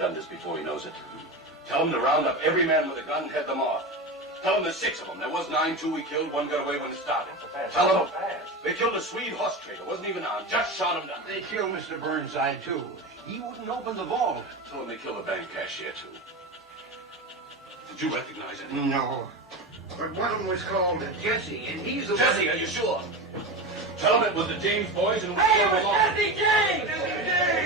done this before he knows it. Tell him to round up every man with a gun and head them off. Tell him there's 6 of them. There was 9, 2 we killed, 1 got away when it started. Tell him they killed a Swede horse trader, wasn't even armed, just shot him down. They killed Mr. Burnside, too. He wouldn't open the vault. Tell him they killed a bank cashier, too. Did you recognize it? No. But one of them was called Jesse, and he's the Jesse, one... are you sure? Tell him it was the James boys and we killed them all. Jesse James!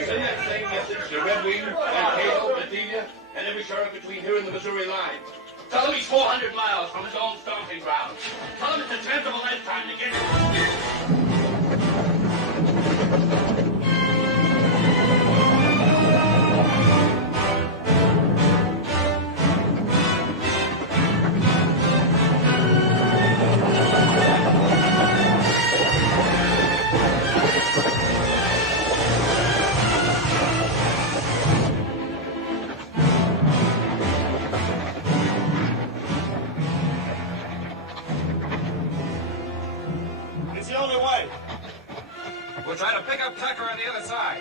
Send that same message to Red Wing, Mankato, Batavia, and every sheriff between here and the Missouri line. Tell him he's 400 miles from his own stomping ground. Tell him it's a chance of a lifetime to get him. We'll try to pick up Tucker on the other side.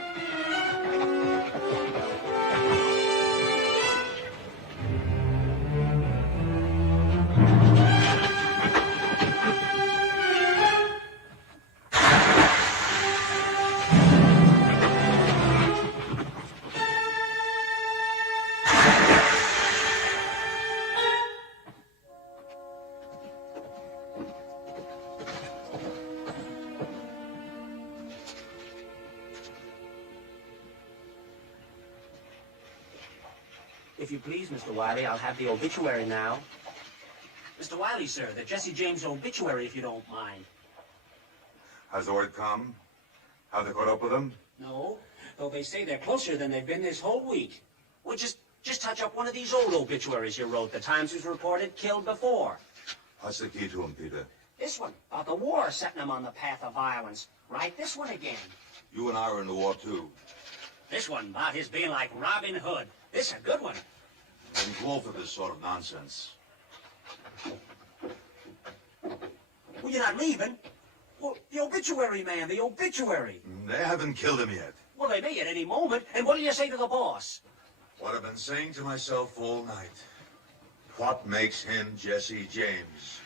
If you please, Mr. Wiley, I'll have the obituary now. Mr. Wiley, sir, the Jesse James obituary, if you don't mind. Has the word come? Have they caught up with them? No, though they say they're closer than they've been this whole week. Well, just touch up one of these old obituaries you wrote. The Times was reported killed before. What's the key to them, Peter? This one, about the war setting them on the path of violence. Write this one again. You and I were in the war, too. This one about his being like Robin Hood. This is a good one. I'm too old for this sort of nonsense. Well, you're not leaving. Well, the obituary, man, the obituary. They haven't killed him yet. Well, they may at any moment. And what do you say to the boss? What I've been saying to myself all night. What makes him Jesse James?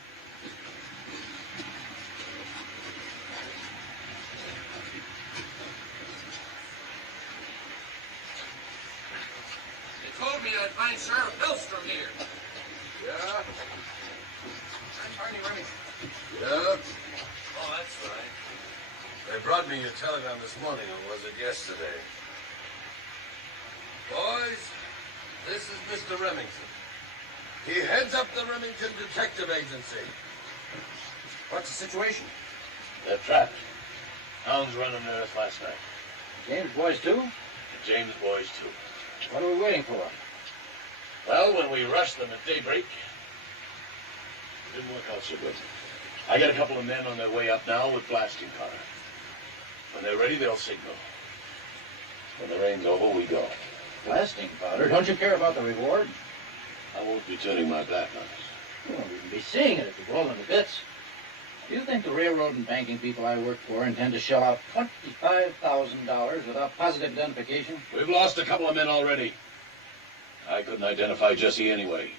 Told me I'd find Sheriff Hillstrom here. Yeah? I'm Barney Remington. Yeah? Oh, that's right. They brought me your telegram this morning, or was it yesterday? Boys, this is Mr. Remington. He heads up the Remington Detective Agency. What's the situation? They're trapped. Hounds running their earth last night. James boys too? The James boys, too. What are we waiting for? Well, when we rushed them at daybreak, it didn't work out so good. I got a couple of men on their way up now with blasting powder. When they're ready, they'll signal. When the rain's over, we go. Blasting powder? Don't you care about the reward? I won't be turning my back on it. You won't even be seeing it if you're blown to bits. Do you think the railroad and banking people I work for intend to shell out $25,000 without positive identification? We've lost a couple of men already. I couldn't identify Jesse anyway.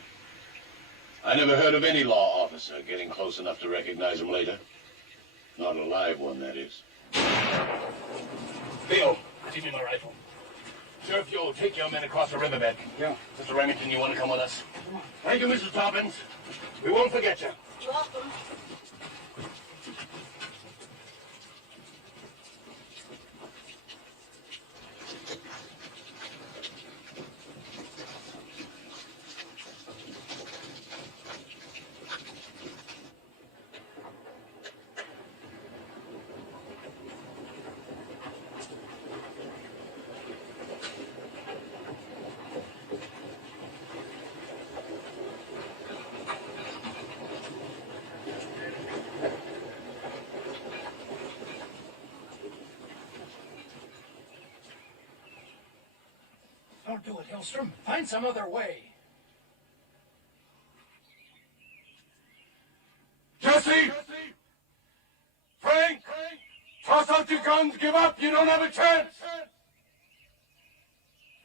I never heard of any law officer getting close enough to recognize him later. Not a live one, that is. Leo, give me my rifle. Sheriff, you'll take your men across the riverbed. Yeah. Mr. Remington, you want to come with us? Thank you, Mrs. Tompkins. We won't forget you. You're welcome. Don't do it, Hillstrom. Find some other way. Jesse! Frank! Toss out your guns, give up, you don't have a chance!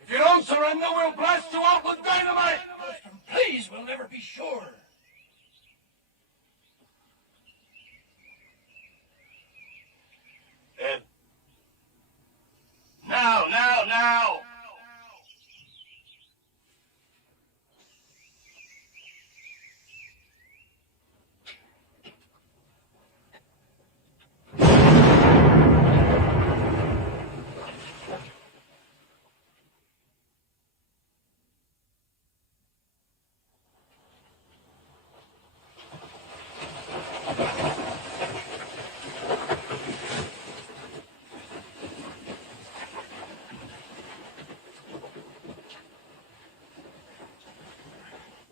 If you don't surrender, we'll blast you out with dynamite! Wesrtern, please, we'll never be sure. Ed. Now!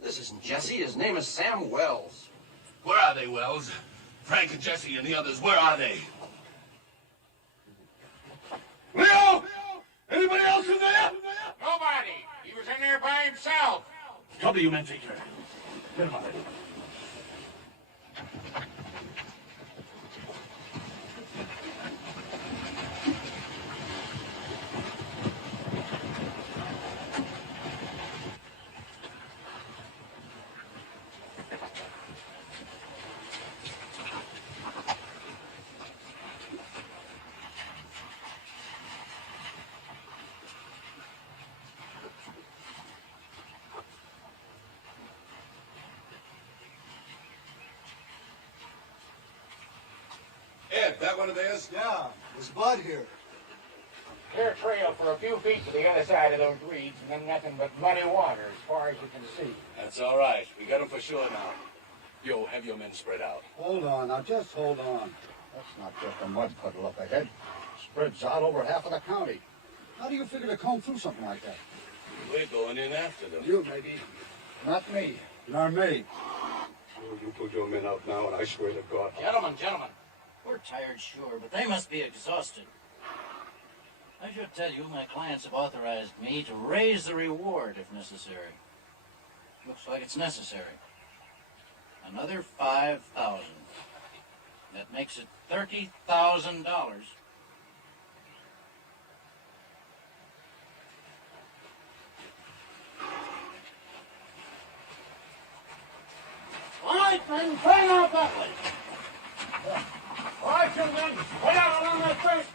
This isn't Jesse. His name is Sam Wells. Where are they, Wells? Frank and Jesse and the others, where are they? Leo! Anybody else in there? Nobody. He was in there by himself. Cover you men, take care. Get him out of here. Ed, that one of theirs? Yeah, was Bud here? Clear trail for a few feet to the other side of those reeds, and then nothing but muddy water as far as you can see. That's all right. We got him for sure now. Yo, have your men spread out. Hold on, now just hold on. That's not just a mud puddle up ahead. Spreads out over half of the county. How do you figure to comb through something like that? We're going in after them. You, maybe. Not me. Nor me. You put your men out now, and I swear to God. Gentlemen. We're tired, sure, but they must be exhausted. I should tell you, my clients have authorized me to raise the reward if necessary. Looks like it's necessary. Another $5,000. That makes it $30,000. All right, then, turn out that way. All right, you men, put out along that first.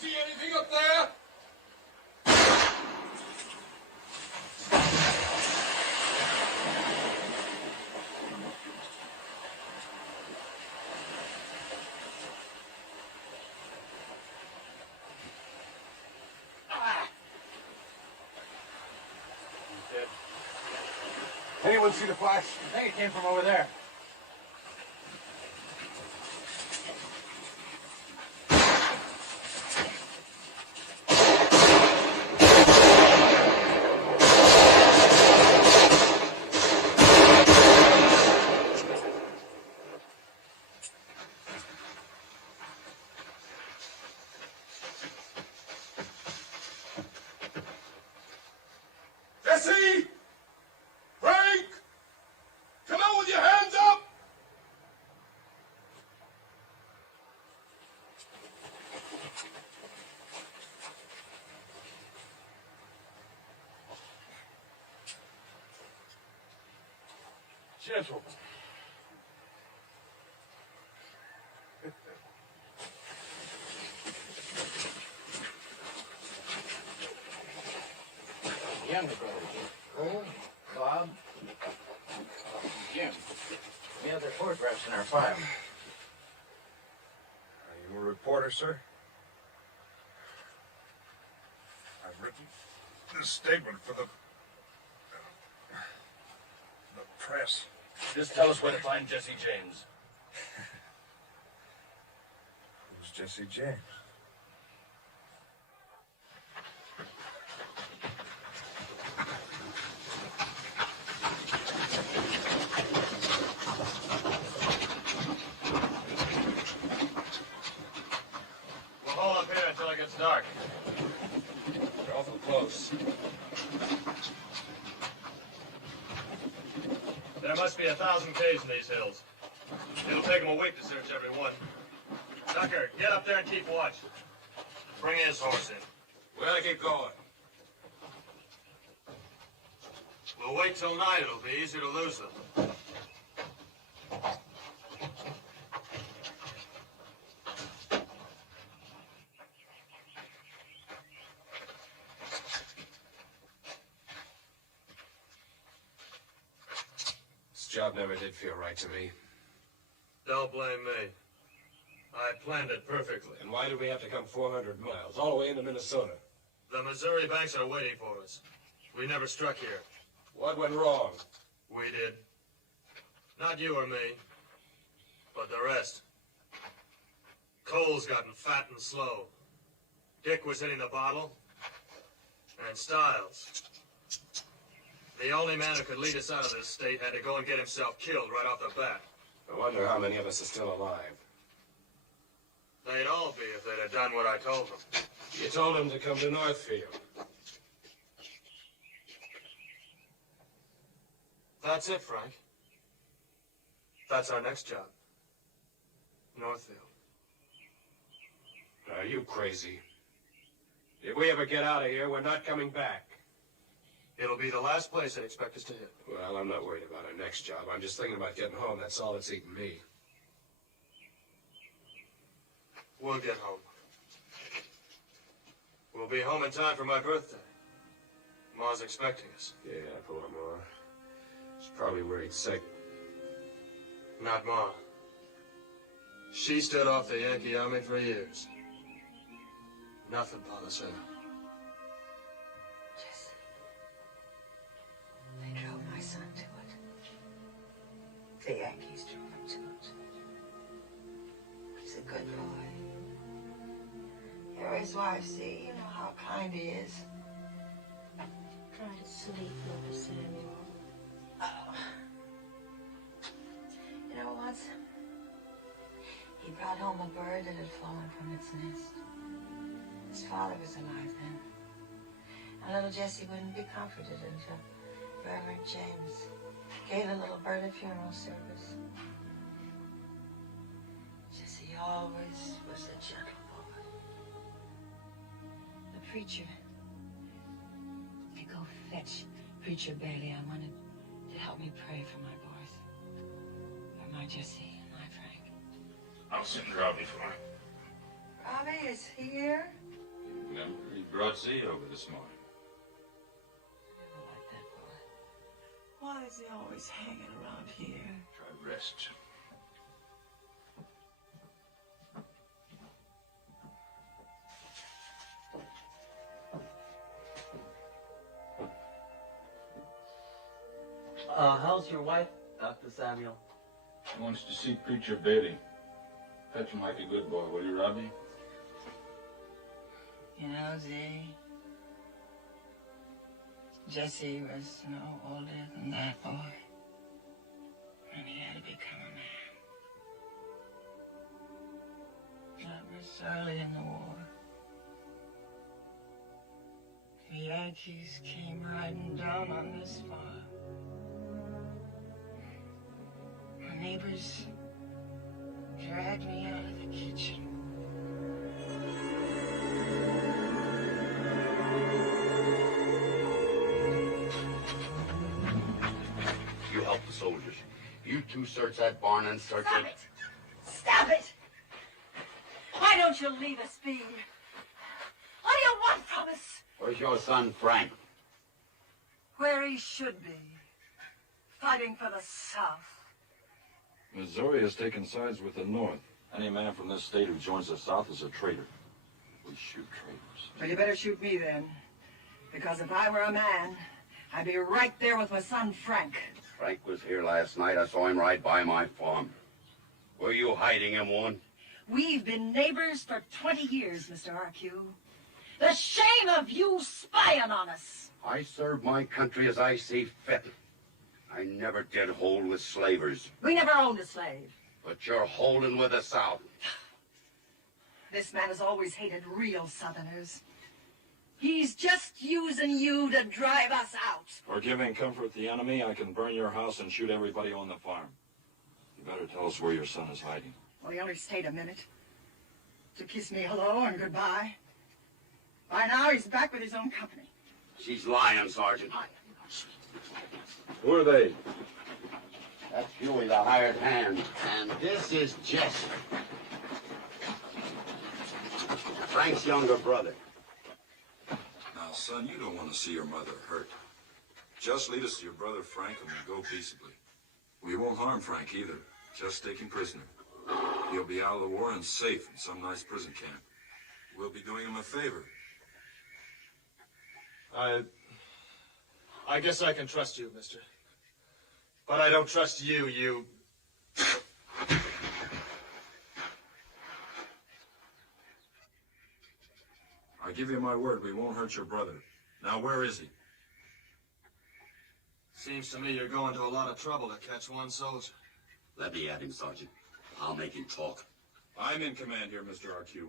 See anything up there? Anyone see the flash? I think it came from over there. Jesse! Frank! Come out with your hands up! Gentlemen. Younger brothers. Cole, Bob, Jim. We have their photographs in our file. Are you a reporter, sir? I've written this statement for the press. Just tell us where to find Jesse James. Who's Jesse James? They're awful close. There must be 1,000 caves in these hills. It'll take them a week to search every one. Tucker, get up there and keep watch. Bring his horse in. We gotta keep going. We'll wait till night. It'll be easier to lose them. This job never did feel right to me. Don't blame me. I planned it perfectly. And why did we have to come 400 miles, all the way into Minnesota? The Missouri banks are waiting for us. We never struck here. What went wrong? We did. Not you or me, but the rest. Cole's gotten fat and slow. Dick was hitting the bottle. And Stiles. The only man who could lead us out of this state had to go and get himself killed right off the bat. I wonder how many of us are still alive. They'd all be if they'd have done what I told them. You told them to come to Northfield. That's it, Frank. That's our next job. Northfield. Are you crazy? If we ever get out of here, we're not coming back. It'll be the last place they expect us to hit. Well, I'm not worried about our next job. I'm just thinking about getting home. That's all that's eating me. We'll get home. We'll be home in time for my birthday. Ma's expecting us. Yeah, poor Ma. She's probably worried sick. Not Ma. She stood off the Yankee Army for years. Nothing bothers her. Jesse, they drove my son to it. The Yankees drove him to it. He's a good boy. Hear his wife, see, you know how kind he is. Try to sleep, Mother Samuel. Oh. You know, once he brought home a bird that had flown from its nest. His father was alive then. And little Jesse wouldn't be comforted until Reverend James gave the little bird a funeral service. Jesse always was a gentle boy. The preacher, I go fetch Preacher Bailey. I wanted to help me pray for my boys. For my Jesse and my Frank. I'll send Robbie for him. Robbie, is he here? No, he brought Z over this morning. I never liked that boy. Why is he always hanging around here? Try rest. How's your wife, Dr. Samuel? He wants to see Preacher Bailey. Fetch him like a good boy, will you, Robbie? You know, Z, Jesse was no older than that boy. And he had to become a man. That was early in the war. The Yankees came riding down on this farm. My neighbors dragged me out of the kitchen. You help the soldiers. You two search that barn and search Stop it! Stop it! Why don't you leave us be? What do you want from us? Where's your son, Frank? Where he should be. Fighting for the South. Missouri has taken sides with the North. Any man from this state who joins the South is a traitor. We shoot traitors. Well, you better shoot me then. Because if I were a man, I'd be right there with my son, Frank. Frank was here last night. I saw him ride by my farm. Were you hiding him, one? We've been neighbors for 20 years, Mr. R.Q. The shame of you spying on us. I serve my country as I see fit. I never did hold with slavers. We never owned a slave. But you're holding with the South. This man has always hated real Southerners. He's just using you to drive us out. For giving comfort to the enemy, I can burn your house and shoot everybody on the farm. You better tell us where your son is hiding. Well, he only stayed a minute to kiss me hello and goodbye. By now, he's back with his own company. She's lying, Sergeant. Who are they? That's Huey, the hired hand. And this is Jesse. Frank's younger brother. Now, son, you don't want to see your mother hurt. Just lead us to your brother Frank and we'll go peaceably. We won't harm Frank either. Just take him prisoner. He'll be out of the war and safe in some nice prison camp. We'll be doing him a favor. I guess I can trust you, mister. But I don't trust you. I give you my word, we won't hurt your brother. Now, where is he? Seems to me you're going to a lot of trouble to catch one soldier. Let me at him, Sergeant. I'll make him talk. I'm in command here, Mr. RQ.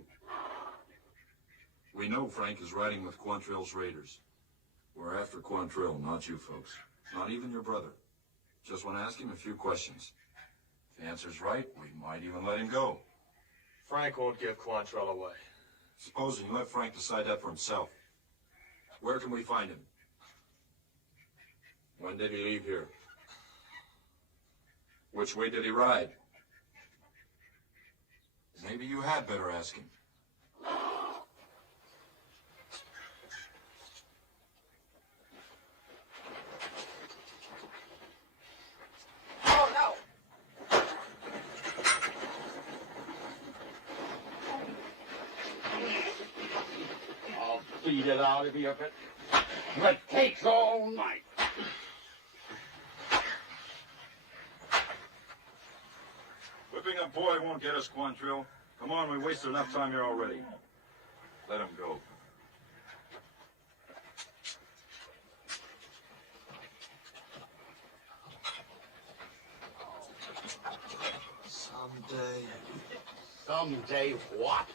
We know Frank is riding with Quantrill's raiders. We're after Quantrill, not you folks. Not even your brother. Just want to ask him a few questions. If the answer's right, we might even let him go. Frank won't give Quantrill away. Supposing you let Frank decide that for himself. Where can we find him? When did he leave here? Which way did he ride? Maybe you had better ask him. Oh, no. I'll beat it out of you if it takes all night. Whipping a boy won't get us, Quantrill. Come on, we wasted enough time here already. Let him go. Someday what?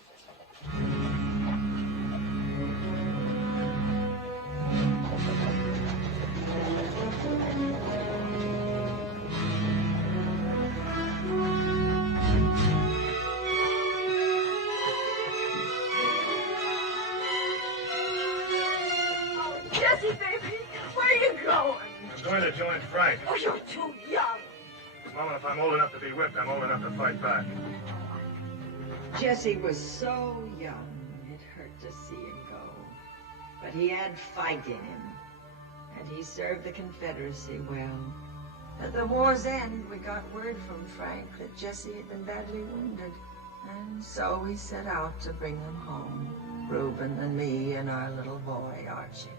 Jesse, baby, where are you going? I'm going to join Frank. Oh, you're too young. Mama, if I'm old enough to be whipped, I'm old enough to fight back. Jesse was so young, it hurt to see him go. But he had fight in him, and he served the Confederacy well. At the war's end, we got word from Frank that Jesse had been badly wounded. And so we set out to bring him home. Reuben and me and our little boy, Archie.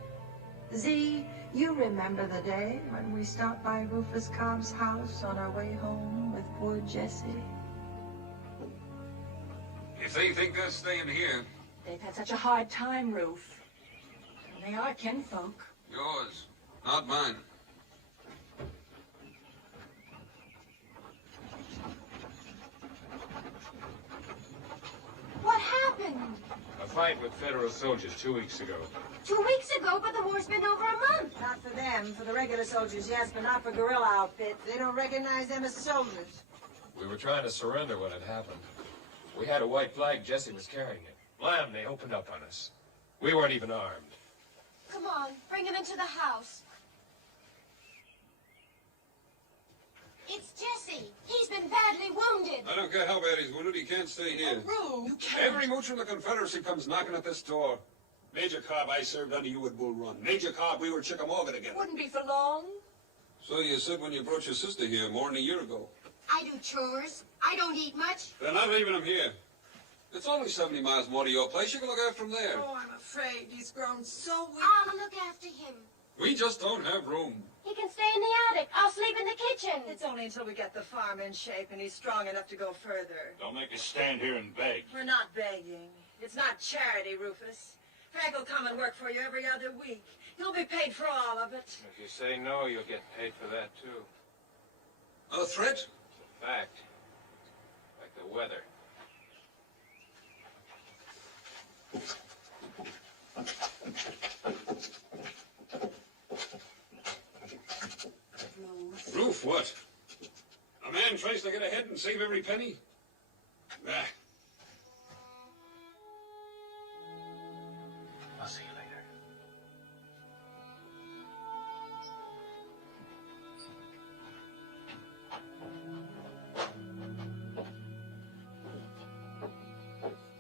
Z, you remember the day when we stopped by Rufus Cobb's house on our way home with poor Jesse? If they think they're staying here, They've had such a hard time, Ruth. And they are kinfolk. yours, not mine. What happened? A fight with federal soldiers 2 weeks ago. 2 weeks ago, but the war's been over a month. Not for them, for the regular soldiers, yes, but not for guerrilla outfits. They don't recognize them as soldiers. We were trying to surrender when it happened. We had a white flag, Jesse was carrying it. Blam, they opened up on us. We weren't even armed. Come on, bring him into the house. It's Jesse. He's been badly wounded. I don't care how bad he's wounded, he can't stay here. Rue, you can't. Every moocher in the Confederacy comes knocking at this door. Major Cobb, I served under you at Bull Run. Major Cobb, we were Chickamauga together. Wouldn't be for long. So you said when you brought your sister here more than a year ago. I do chores. I don't eat much. They're not leaving him here. It's only 70 miles more to your place. You can look after him there. Oh, I'm afraid he's grown so weak. I'll look after him. We just don't have room. He can stay in the attic. I'll sleep in the kitchen. It's only until we get the farm in shape and he's strong enough to go further. Don't make us stand here and beg. We're not begging. It's not charity, Rufus. Frank will come and work for you every other week. You'll be paid for all of it. If you say no, you'll get paid for that, too. A threat? It's a fact. Like the weather. tries to get ahead and save every penny? Nah. I'll see you later.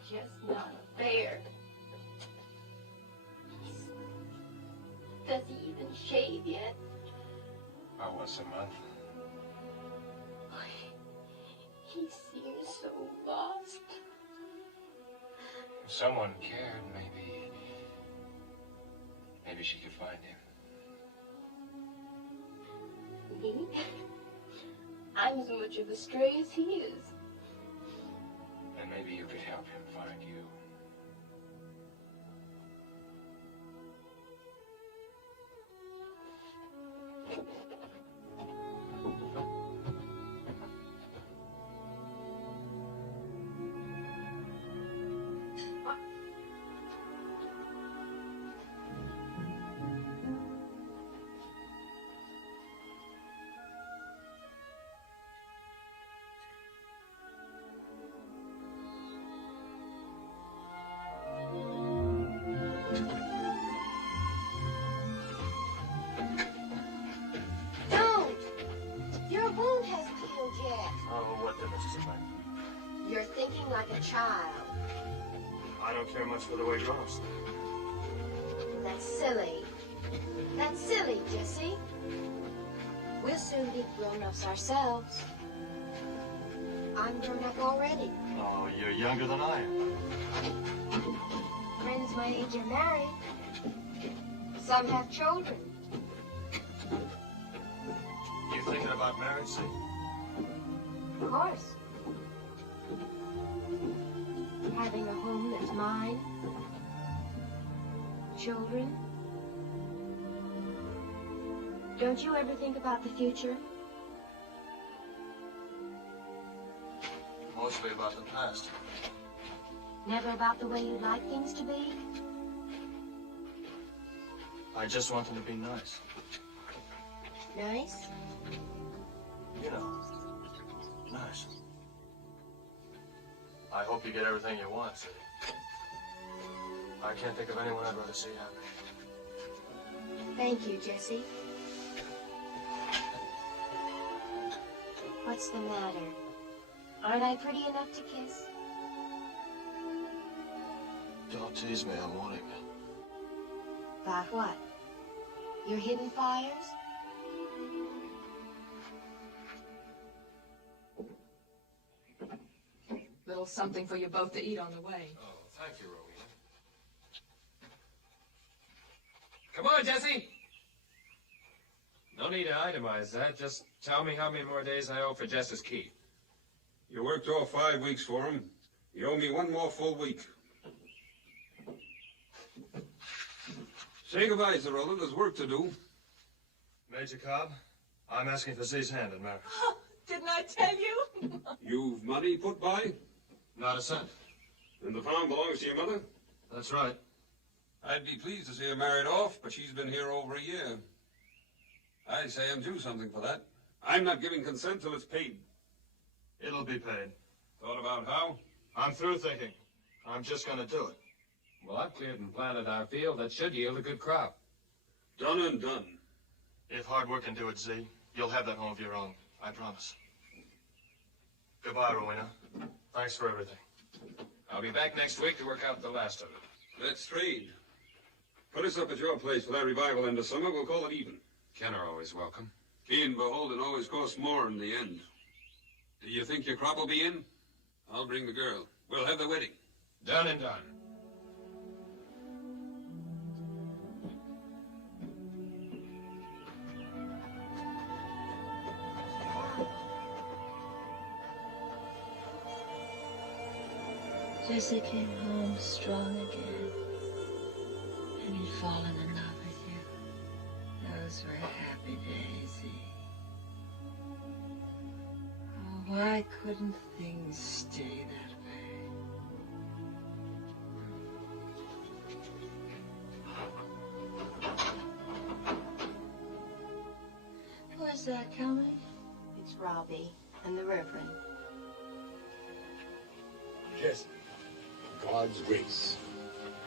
Just not fair. Does he even shave yet? About once a month. He seems so lost. If someone cared, maybe she could find him. Me? I'm as much of a stray as he is. And maybe you could help him find you. Don't! Your wound hasn't healed yet. Oh, what difference does it make? You're thinking like a child. I don't care much for the way grows. That's silly. That's silly, Jesse. We'll soon be grown-ups ourselves. I'm grown up already. Oh, you're younger than I am. Friends my age are married. Some have children. You thinking about marriage, see? Of course. Having a home that's mine. Children. Don't you ever think about the future? Mostly about the past. Never about the way you'd like things to be? I just want them to be nice. Nice? You know, nice. I hope you get everything you want, City. I can't think of anyone I'd rather see happy. Thank you, Jesse. What's the matter? Aren't I pretty enough to kiss? Don't tease me, I'm wanting. About what? Your hidden fires? Little something for you both to eat on the way. Oh, thank you, Rowena. Come on, Jesse! No need to itemize that. Just tell me how many more days I owe for Jess's keep. You worked all 5 weeks for him. You owe me 1 more full week. Say goodbye, Zarella. There's work to do. Major Cobb, I'm asking for Z's hand in marriage. Didn't I tell you? You've money put by? Not a cent. And the farm belongs to your mother? That's right. I'd be pleased to see her married off, but she's been here over a year. I say I'm due something for that. I'm not giving consent till it's paid. It'll be paid. Thought about how? I'm through thinking. I'm just gonna do it. Well, I've cleared and planted our field. That should yield a good crop. Done and done. If hard work can do it, Z, you'll have that home of your own. I promise. Goodbye, Rowena. Thanks for everything. I'll be back next week to work out the last of it. Let's trade. Put us up at your place for that revival in the summer. We'll call it even. Ken are always welcome. Being beholden always costs more in the end. Do you think your crop will be in? I'll bring the girl. We'll have the wedding. Done and done. Jesse came home strong again, and he'd fallen in love with you. Those were happy days, eh? Oh, why couldn't things stay that way? Where's that coming? It's Robbie. And the Reverend. Jesse. God's grace.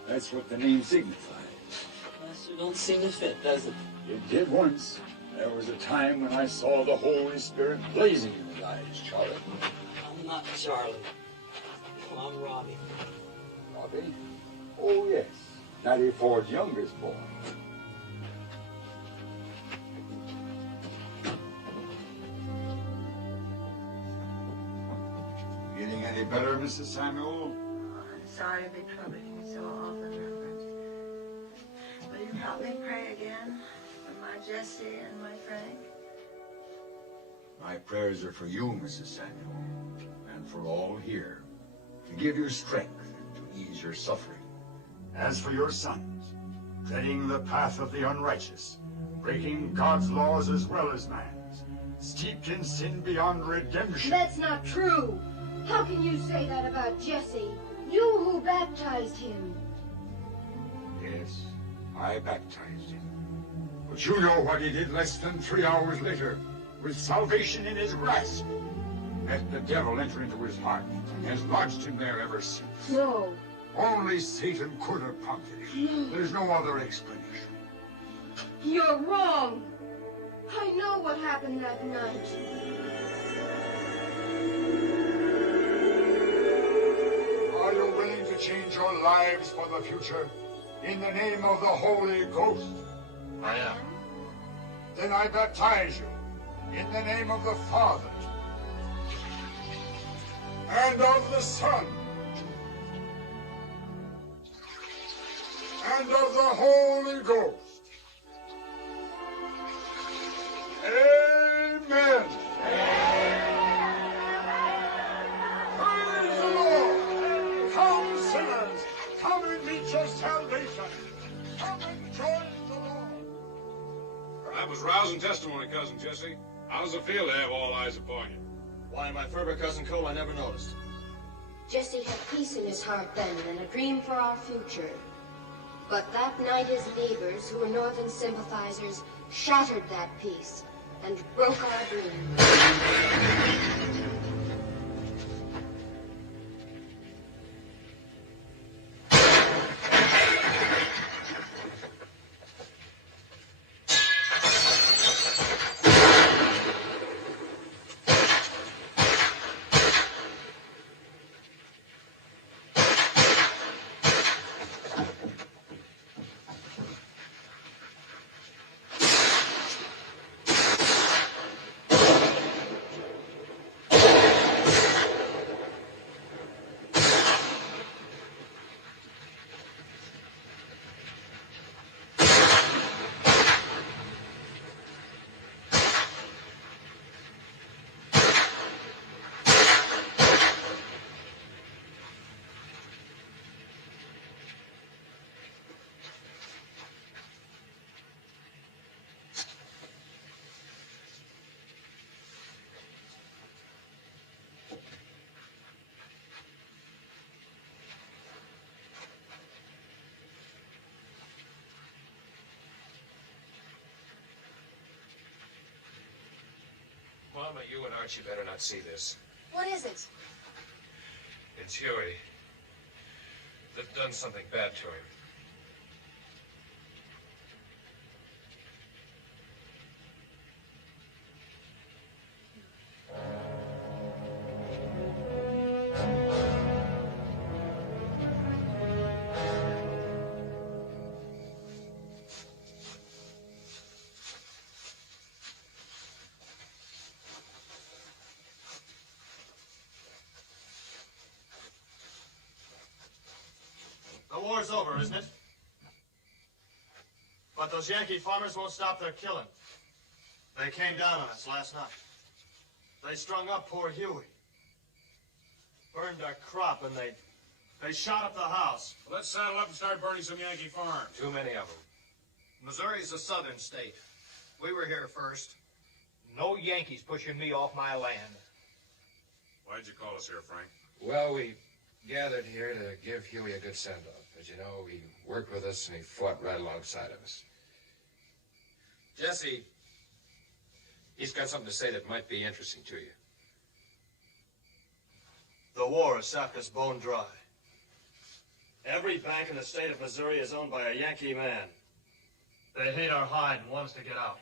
That's what the name signifies. Master don't seem to fit, does it? It did once. There was a time when I saw the Holy Spirit blazing in his eyes, Charlie. I'm not Charlie. I'm Robbie. Robbie? Oh, yes. Natty Ford's youngest boy. Getting any better, Mrs. Samuel? I'm sorry to be troubling you so often, Reverend. Will you help me pray again for my Jesse and my Frank? My prayers are for you, Mrs. Samuel, and for all here, to give you strength and to ease your suffering. As for your sons, treading the path of the unrighteous, breaking God's laws as well as man's, steeped in sin beyond redemption. That's not true. How can you say that about Jesse? You who baptized him. Yes, I baptized him. But you know what he did less than 3 hours later, with salvation in his grasp. Let the devil enter into his heart, and has lodged him there ever since. No. Only Satan could have prompted him. There's no other explanation. You're wrong. I know what happened that night. Are you willing to change your lives for the future in the name of the Holy Ghost? I am. Then I baptize you in the name of the Father and of the Son and of the Holy Ghost. Amen. Praise the Lord. Come, sinners. Come and meet your salvation. Come and join the Lord. That was rousing testimony, Cousin Jesse. How does it feel to have all eyes upon you? Why, my fervor, Cousin Cole, I never noticed. Jesse had peace in his heart then and a dream for our future. But that night his neighbors, who were Northern sympathizers, shattered that peace and broke our dream. Mama, you and Archie better not see this. What is it? It's Huey. They've done something bad to him. The war's over, isn't it? But those Yankee farmers won't stop their killing. They came down on us last night. They strung up poor Huey. Burned our crop, and they shot up the house. Well, let's saddle up and start burning some Yankee farms. Too many of them. Missouri's a southern state. We were here first. No Yankees pushing me off my land. Why'd you call us here, Frank? Well, we gathered here to give Huey a good send-off. As you know, he worked with us and he fought right alongside of us. Jesse, he's got something to say that might be interesting to you. The war has sapped us bone dry. Every bank in the state of Missouri is owned by a Yankee man. They hate our hide and want us to get out.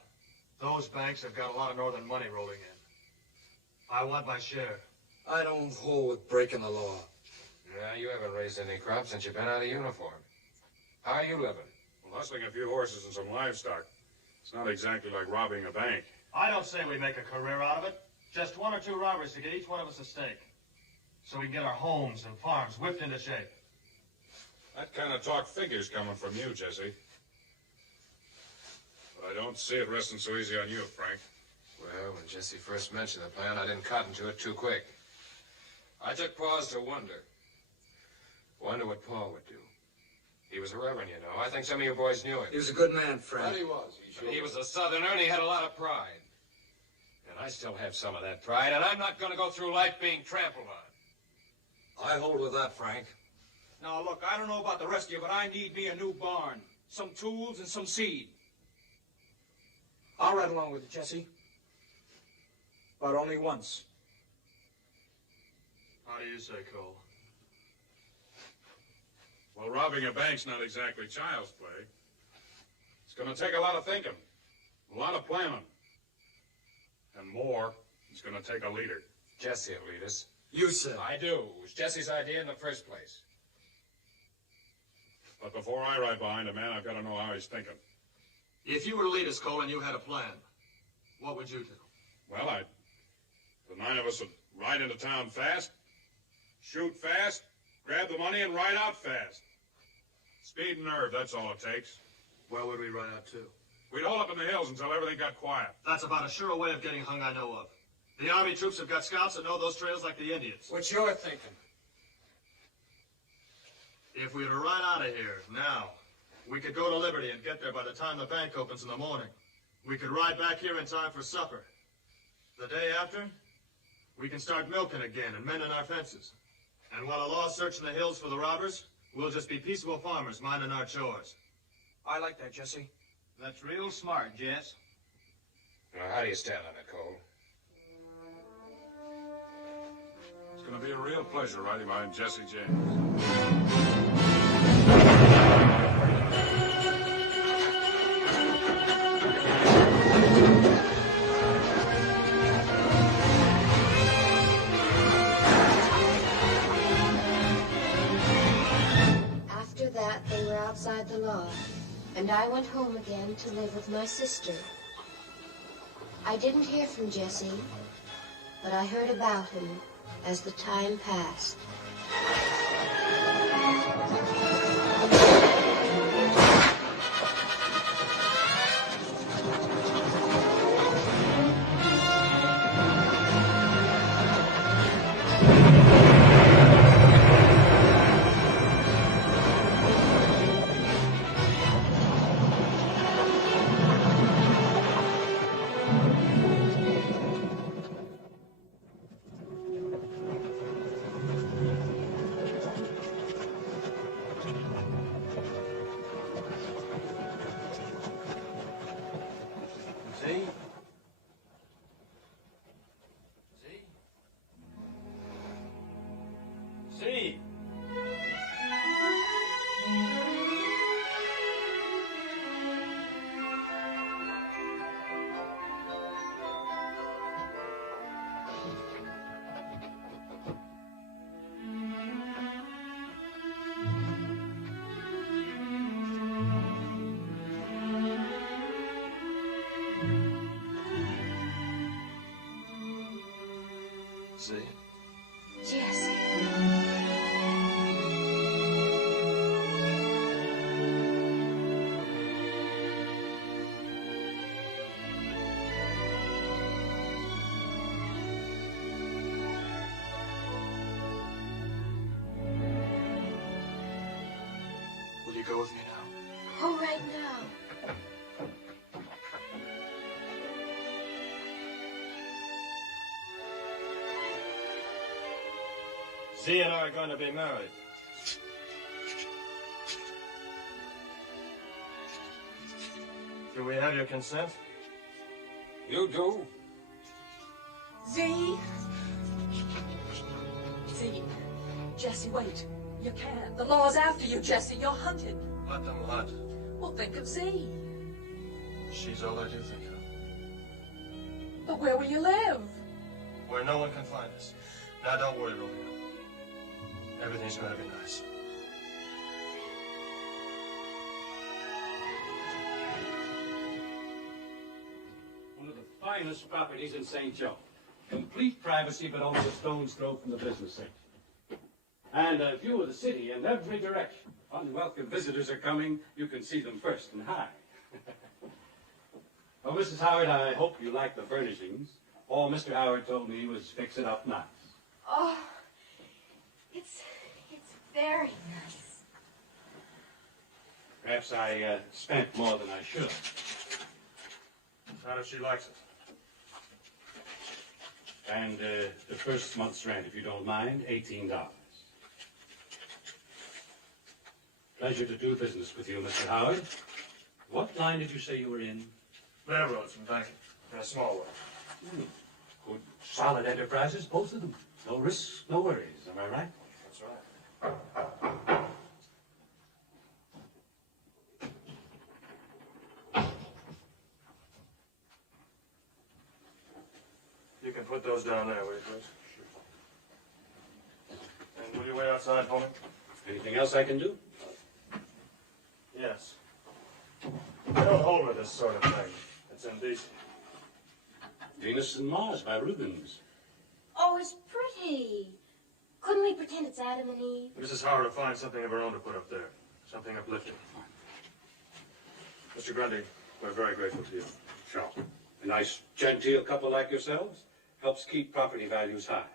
Those banks have got a lot of northern money rolling in. I want my share. I don't hold with breaking the law. Yeah, you haven't raised any crops since you've been out of uniform. How are you living? Well, hustling a few horses and some livestock. It's not exactly like robbing a bank. I don't say we make a career out of it. Just 1 or 2 robbers to get each one of us a stake. So we can get our homes and farms whipped into shape. That kind of talk figures coming from you, Jesse. But I don't see it resting so easy on you, Frank. Well, when Jesse first mentioned the plan, I didn't cotton to it too quick. I took pause to wonder. Wonder what Paul would do. He was a reverend, you know. I think some of you boys knew him. He was a good man, Frank. But he was. He was a Southerner, and he had a lot of pride. And I still have some of that pride, and I'm not going to go through life being trampled on. I hold with that, Frank. Now, look, I don't know about the rest of you, but I need me a new barn. Some tools and some seed. I'll ride along with you, Jesse. But only once. How do you say, Cole? Well, robbing a bank's not exactly child's play. It's going to take a lot of thinking, a lot of planning. And more, it's going to take a leader. Jesse will lead us. You said. I do. It was Jesse's idea in the first place. But before I ride behind a man, I've got to know how he's thinking. If you were to lead us, Cole, and you had a plan, what would you do? Well, the 9 of us would ride into town fast, shoot fast, grab the money, and ride out fast. Speed and nerve, that's all it takes. Where would we ride out to? We'd hold up in the hills until everything got quiet. That's about as sure a way of getting hung I know of. The Army troops have got scouts that know those trails like the Indians. What's your thinking? If we were to ride out of here now, we could go to Liberty and get there by the time the bank opens in the morning. We could ride back here in time for supper. The day after, we can start milking again and mending our fences. And while the law's searching the hills for the robbers, we'll just be peaceable farmers minding our chores. I like that, Jesse. That's real smart, Jess. Now, how do you stand on it, Cole? It's going to be a real pleasure riding behind Jesse James. After that, they were outside the law, and I went home again to live with my sister. I didn't hear from Jesse, but I heard about him as the time passed. See? See? Jesse. Will you go with me now? Oh, right now. Z and I are going to be married. Do we have your consent? You do? Z? See? Jesse, wait. You can't. The law's after you, Jesse. You're hunted. Let them hunt. Well, think of Z. She's all I do think of. But where will you live? Where no one can find us. Now, don't worry, Romeo. Everything's going to be nice. One of the finest properties in St. Joe. Complete privacy, but only a stone's throw from the business section. And a view of the city in every direction. Unwelcome visitors are coming. You can see them first and hi. Well, Mrs. Howard, I hope you like the furnishings. All Mr. Howard told me was fix it up nice. Oh, it's very nice. Perhaps I spent more than I should. Not if she likes it. And the first month's rent, if you don't mind, $18. Pleasure to do business with you, Mr. Howard. What line did you say you were in? Railroads and banking. In a small way. Good, solid enterprises, both of them. No risks, no worries. Am I right? That's right. You can put those down there, will you, please? And will you wait outside for me? Anything else I can do? Yes. I don't hold with this sort of thing. It's indecent. Venus and Mars by Rubens. Oh, it's pretty. Couldn't we pretend it's Adam and Eve? Mrs. Howard will find something of her own to put up there. Something uplifting. Mr. Grundy, we're very grateful to you. Sure. A nice, genteel couple like yourselves helps keep property values high.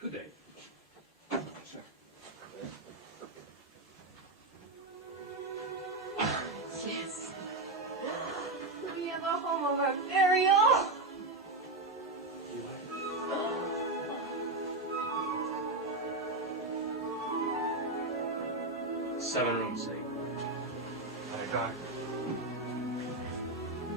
Good day. Sir. Yes. We have a home of our very own. 7 rooms, see? Very dark.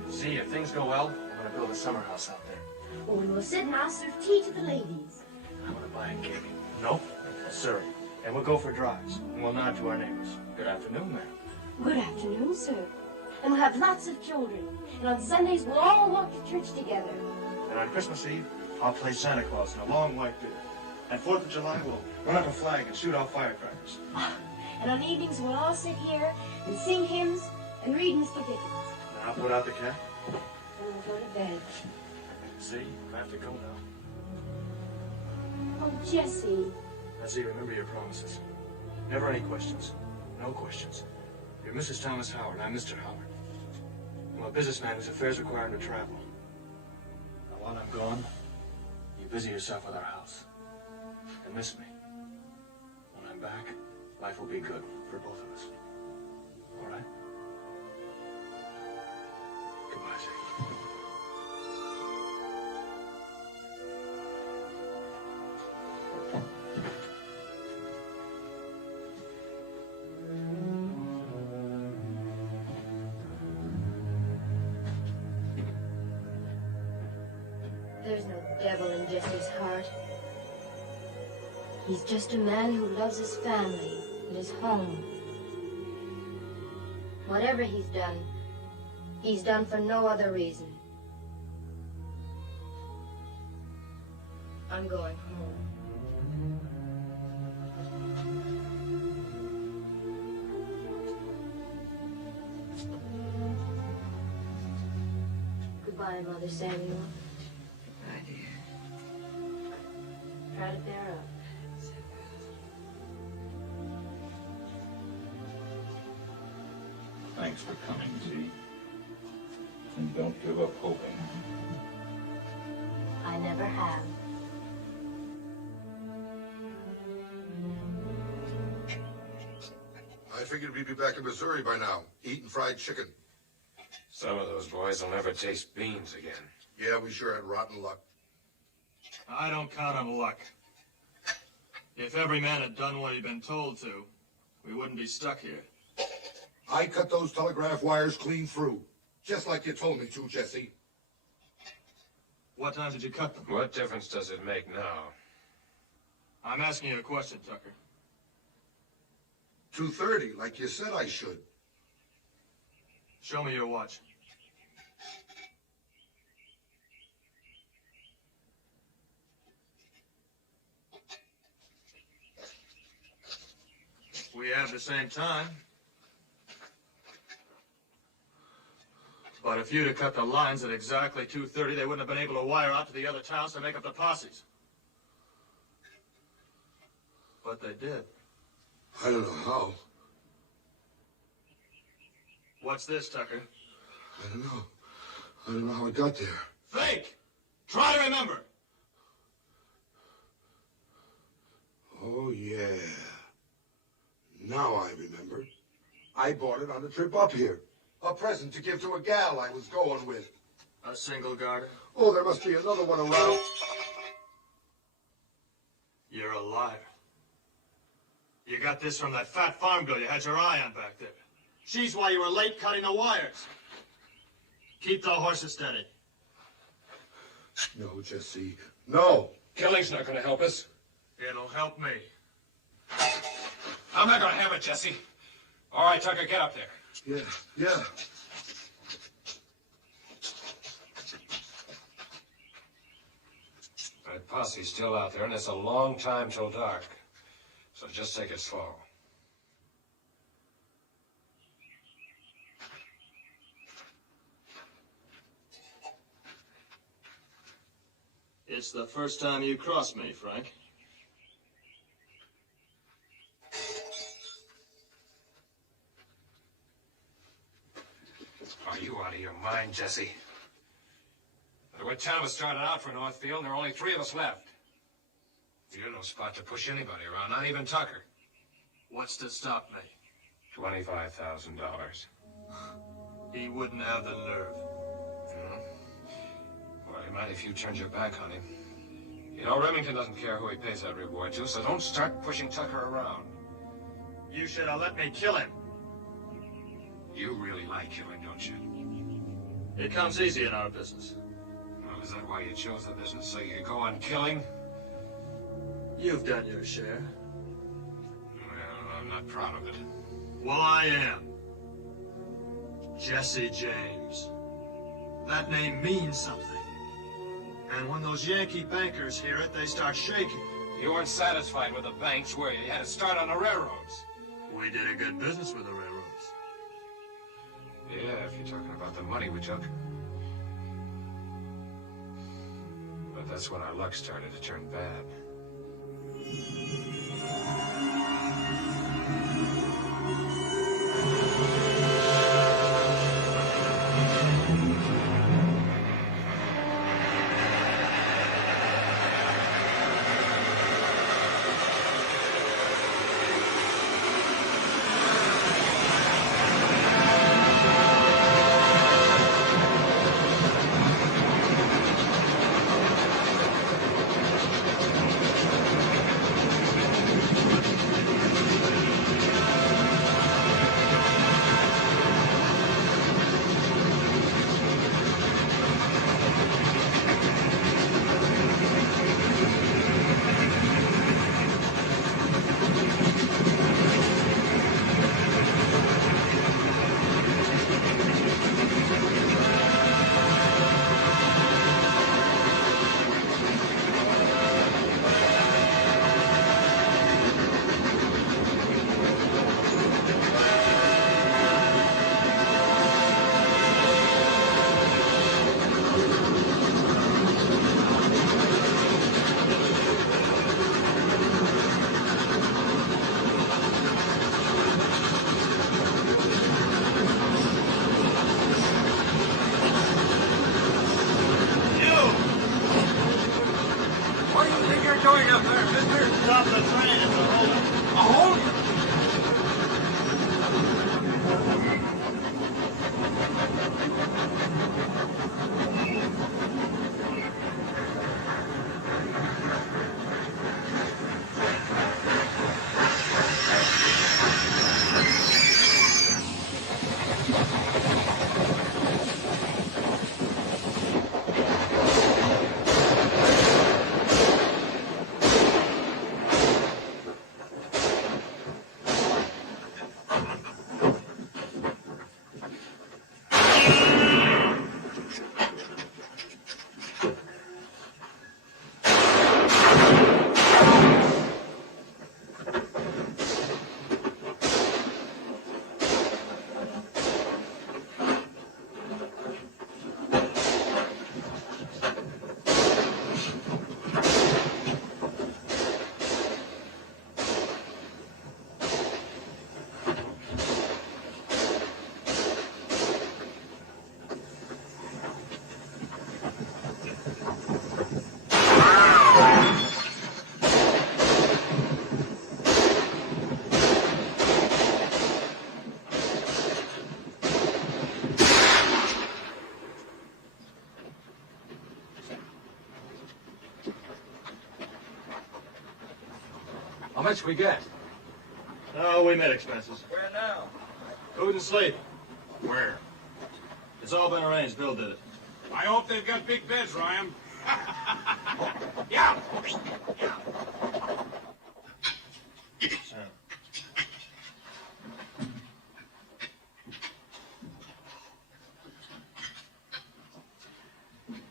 See, if things go well, I'm going to build a summer house out there. Oh, and we'll sit and I'll serve tea to the ladies. I'm going to buy a gig. Nope, a Surrey. And we'll go for drives. And we'll nod to our neighbors. Good afternoon, ma'am. Good afternoon, sir. And we'll have lots of children. And on Sundays, we'll all walk to church together. And on Christmas Eve, I'll play Santa Claus in a long white beard. And 4th of July, we'll run up a flag and shoot off firecrackers. And on evenings, we'll all sit here and sing hymns and read Mr. Dickens. And I'll put out the cat. And we'll go to bed. See, I have to go now. Oh, Jesse. Now, see, remember your promises. Never any questions. No questions. You're Mrs. Thomas Howard. I'm Mr. Howard. I'm a businessman whose affairs require him to travel. Now, while I'm gone, you busy yourself with our house. And miss me. When I'm back, life will be good for both of us. All right? Goodbye, Zeke. There's no devil in Jesse's heart. He's just a man who loves his family and his home. Whatever he's done for no other reason. I'm going home. Goodbye, Mother Samuel. Goodbye, dear. Try to bear up. Thanks for coming, Z. And don't give up hoping. I never have. I figured we'd be back in Missouri by now, eating fried chicken. Some of those boys will never taste beans again. Yeah, we sure had rotten luck. I don't count on luck. If every man had done what he'd been told to, we wouldn't be stuck here. I cut those telegraph wires clean through, just like you told me to, Jesse. What time did you cut them? What difference does it make now? I'm asking you a question, Tucker. 2:30, like you said I should. Show me your watch. We have the same time. But if you'd have cut the lines at exactly 2:30, they wouldn't have been able to wire out to the other towns to make up the posses. But they did. I don't know how. What's this, Tucker? I don't know. I don't know how it got there. Think! Try to remember! Oh, yeah. Now I remember. I bought it on the trip up here. A present to give to a gal I was going with. A single garter? Oh, there must be another one around. You're a liar. You got this from that fat farm girl you had your eye on back there. She's why you were late cutting the wires. Keep the horses steady. No, Jesse. No. Killing's not going to help us. It'll help me. I'm not going to have it, Jesse. All right, Tucker, get up there. Yeah. That posse's still out there, and it's a long time till dark. So just take it slow. It's the first time you crossed me, Frank. Are you out of your mind, Jesse? The way town was started out for Northfield, and there are only 3 of us left. You're no spot to push anybody around, not even Tucker. What's to stop me? $25,000. He wouldn't have the nerve. Well, he might if you turned your back on him. You know, Remington doesn't care who he pays that reward to, so don't start pushing Tucker around. You should have let me kill him. You really like killing, don't you? It comes easy in our business. Well, is that why you chose the business, so you could go on killing? You've done your share. Well, I'm not proud of it. Well, I am. Jesse James. That name means something. And when those Yankee bankers hear it, they start shaking. You weren't satisfied with the banks, were you? You had to start on the railroads. We did a good business with the railroads. Yeah, if you're talking about the money we took. But that's when our luck started to turn bad. How much we get? No, we made expenses. Where now? Food and sleep. Where? It's all been arranged. Bill did it. I hope they've got big beds, Ryan. Yeah. Sam.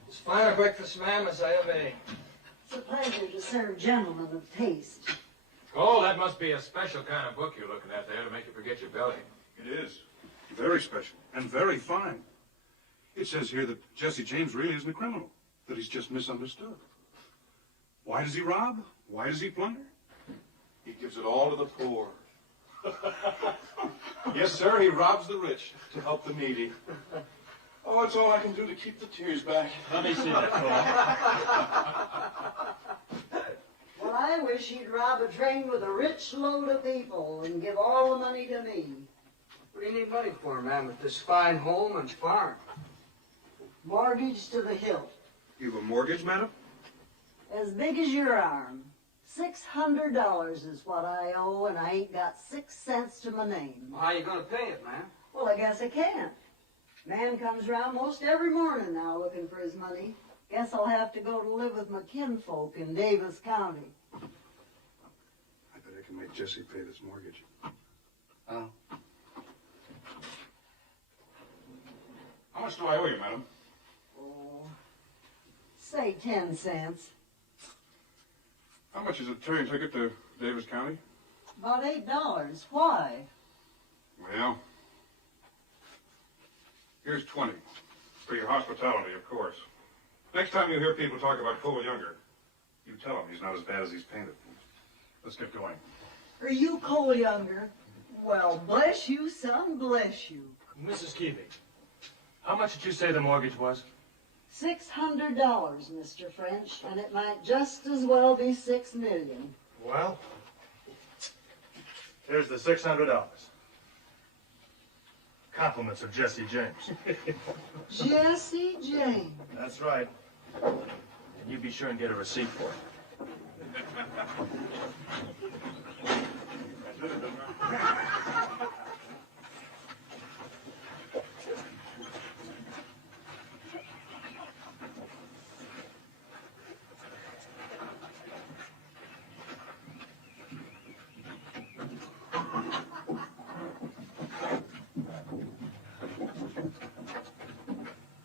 As fine a breakfast, ma'am, as I ever ate. It's a pleasure to serve gentlemen of taste. Oh, that must be a special kind of book you're looking at there to make you forget your belly. It is. Very special and very fine. It says here that Jesse James really isn't a criminal, that he's just misunderstood. Why does he rob? Why does he plunder? He gives it all to the poor. Yes, sir, he robs the rich to help the needy. Oh, it's all I can do to keep the tears back. Let me see that, Cole. Well, I wish he'd rob a train with a rich load of people and give all the money to me. What do you need money for, ma'am, with this fine home and farm? Mortgage to the hilt. You have a mortgage, madam? As big as your arm. $600 is what I owe, and I ain't got 6 cents to my name. How you gonna pay it, ma'am? Well, I guess I can't. Man comes around most every morning now looking for his money. Guess I'll have to go to live with my kinfolk in Davis County. I bet I can make Jesse pay this mortgage. Oh. How much do I owe you, madam? Oh, say 10 cents. How much is a train ticket to Davis County? About $8. Why? Well, here's 20. For your hospitality, of course. Next time you hear people talk about Cole Younger, you tell them he's not as bad as he's painted. Let's get going. Are you Cole Younger? Well, bless you, son, bless you. Mrs. Keating, how much did you say the mortgage was? $600, Mr. French, and it might just as well be $6 million. Well, here's the $600. Compliments of Jesse James. Jesse James. That's right. And you be sure and get a receipt for it.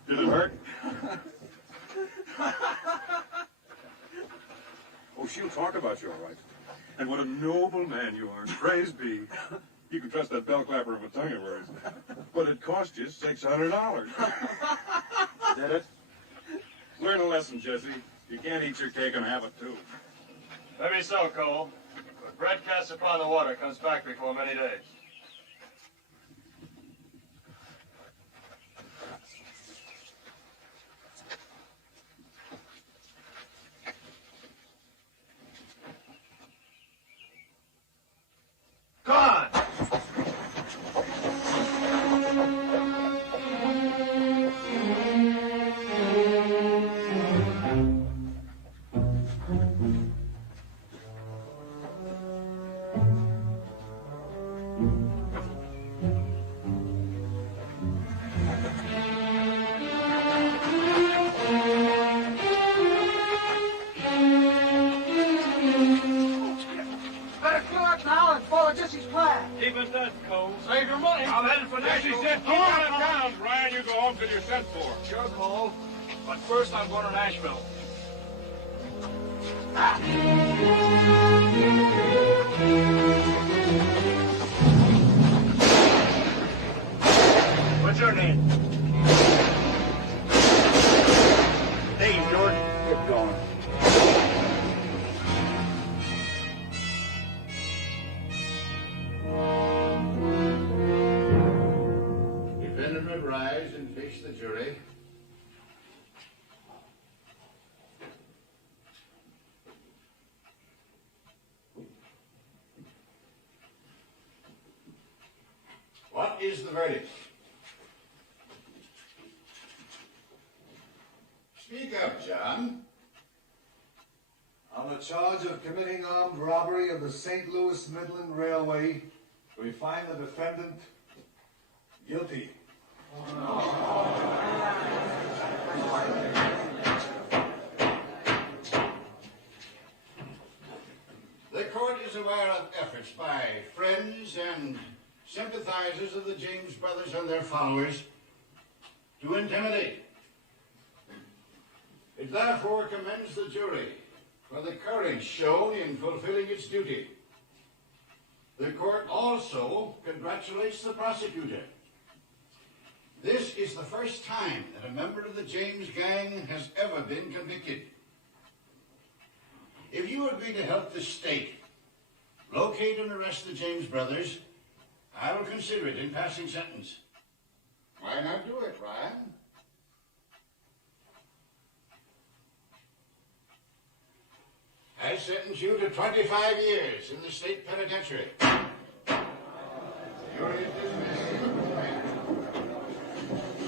Did it hurt? Oh, she'll talk about you, all right. And what a noble man you are. Praise be. You can trust that bell clapper of a tongue of hers. But it cost you $600. Did it? Learn a lesson, Jesse. You can't eat your cake and have it, too. Maybe so, Cole. But bread cast upon the water comes back before many days. Gone! Better clear up now and follow Jesse's plan. Keep it done, Cole. Save your money. I'm headed for Jesse Nashville. said keep out of town. Ryan, you go home till you're sent for. Sure, Cole. But first I'm going to Nashville. What's your name? Dave Jordan. Get going. Defendant would rise and face the jury. What is the verdict? Speak up, John. I'll On the charge of committing armed robbery of the St. Louis Midland Railway, we find the defendant guilty. The court is aware of efforts by friends and sympathizers of the James brothers and their followers to intimidate. It therefore commends the jury for the courage shown in fulfilling its duty. The court also congratulates the prosecutor. This is the first time that a member of the James gang has ever been convicted. If you agree to help the state locate and arrest the James brothers, I will consider it in passing sentence. Why not do it, Ryan? I sentence you to 25 years in the state penitentiary. You're dismissed.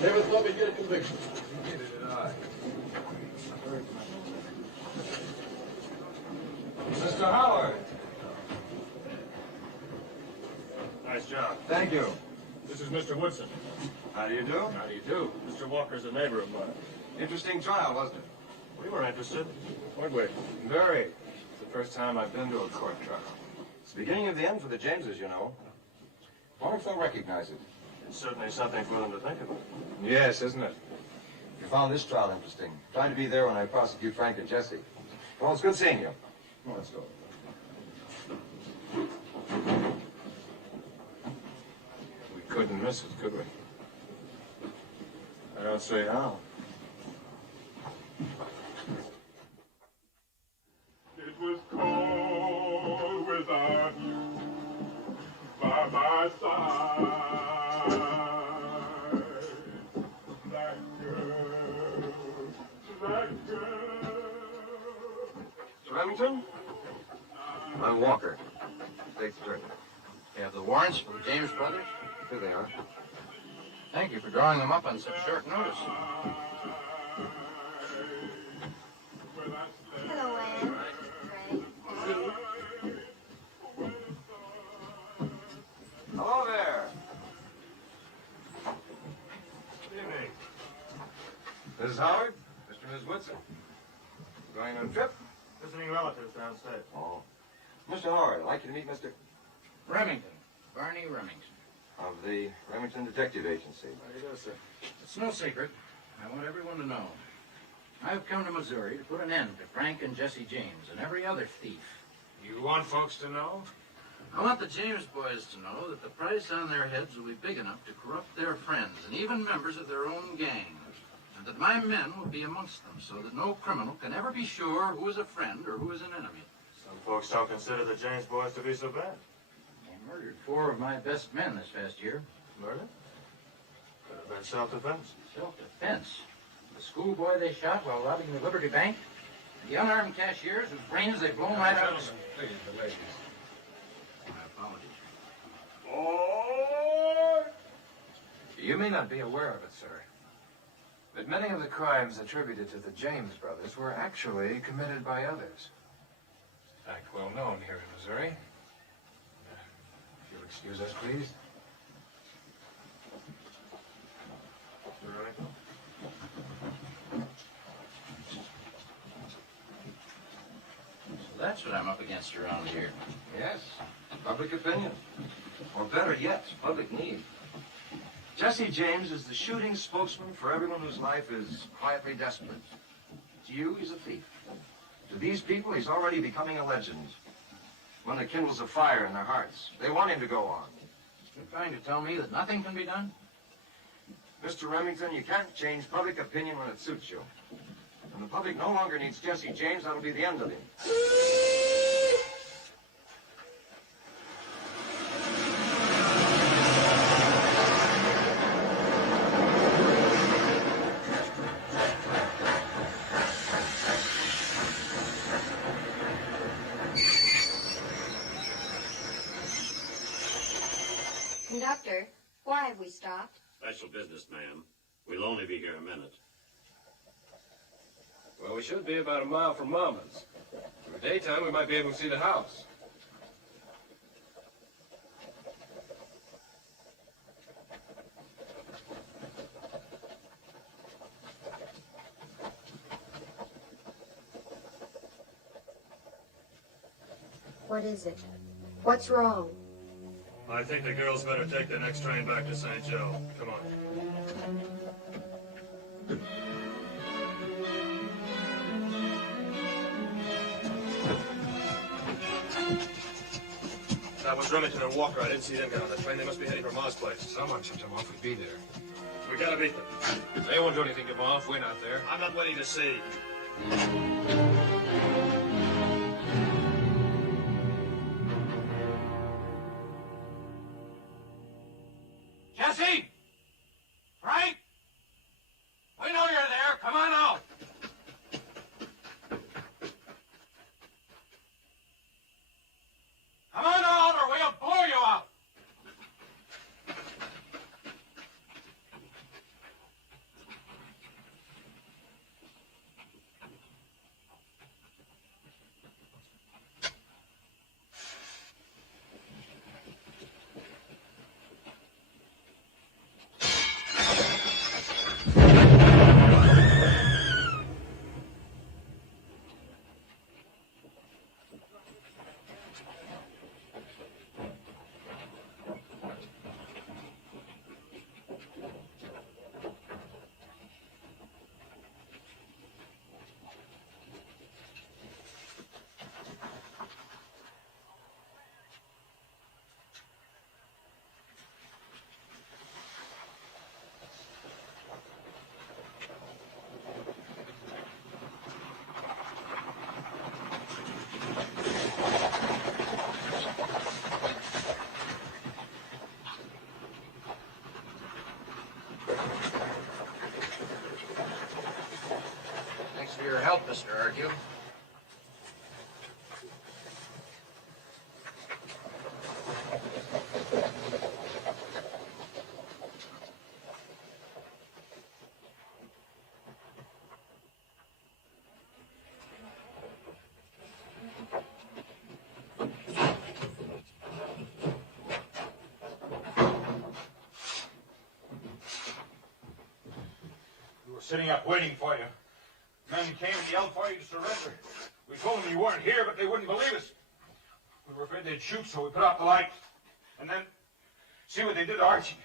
Never thought we'd get a conviction. Neither did I. Mr. Howard. Nice job. Thank you. This is Mr. Woodson. How do you do? How do you do? Mr. Walker's a neighbor of mine. Interesting trial, wasn't it? We were interested, weren't we? Very. It's the first time I've been to a court trial. It's the beginning of the end for the Jameses, you know. Wonder if they'll recognize it. It's certainly something for them to think about. Yes, isn't it? You found this trial interesting. Trying to be there when I prosecute Frank and Jesse. Well, it's good seeing you. Come on, let's go. We couldn't miss it, could we? I don't see how. It was cold without you by my side. That girl, that girl. Mr. Remington? I'm Walker, state's attorney. You have the warrants for the James brothers? Here they are. Thank you for drawing them up on such short notice. Hello, Anne. Hello there. Good evening. Mrs. Howard, Mr. and Ms. Woodson. Going on a trip? Visiting relatives downstate. Oh. Mr. Howard, I'd like you to meet Mr. Remington. Barney Remington. of the Remington Detective Agency. How do you do, sir? It's no secret. I want everyone to know. I've come to Missouri to put an end to Frank and Jesse James and every other thief. You want folks to know? I want the James boys to know that the price on their heads will be big enough to corrupt their friends and even members of their own gang. And that my men will be amongst them so that no criminal can ever be sure who is a friend or who is an enemy. Some folks don't consider the James boys to be so bad. I murdered 4 of my best men this past year. Murder? Could have been self-defense. Self-defense? The schoolboy they shot while robbing the Liberty Bank? The unarmed cashiers whose brains they've blown right out? Gentlemen, please, the ladies. My apologies. You may not be aware of it, sir, but many of the crimes attributed to the James brothers were actually committed by others. In fact, well known here in Missouri. If you'll excuse us, please. So that's what I'm up against around here. Yes, public opinion. Or better yet, public need. Jesse James is the shooting spokesman for everyone whose life is quietly desperate. To you, he's a thief. To these people, he's already becoming a legend. One that kindles a fire in their hearts. They want him to go on. You're trying to tell me that nothing can be done? Mr. Remington, you can't change public opinion when it suits you. When the public no longer needs Jesse James, that'll be the end of him. Conductor, why have we stopped? Special business, ma'am. We'll only be here a minute. Well, we should be about a mile from Mama's. In the daytime, we might be able to see the house. What is it? What's wrong? I think the girls better take the next train back to St. Joe. Come on. That was Remington and Walker. I didn't see them get on the train. They must be heading for Ma's place. Someone tipped them off. We'd be there. We gotta beat them. They won't do anything to them off. We're not there. I'm not waiting to see. Jesse! Frank! We know you're there. Come on out. Come on out or we'll blow you out. Thanks for your help, Mr. Argue. We were sitting up waiting for you. Men came and yelled for you to surrender. We told them you weren't here, but they wouldn't believe us. We were afraid they'd shoot, so we put out the light. And then, see what they did to Archie.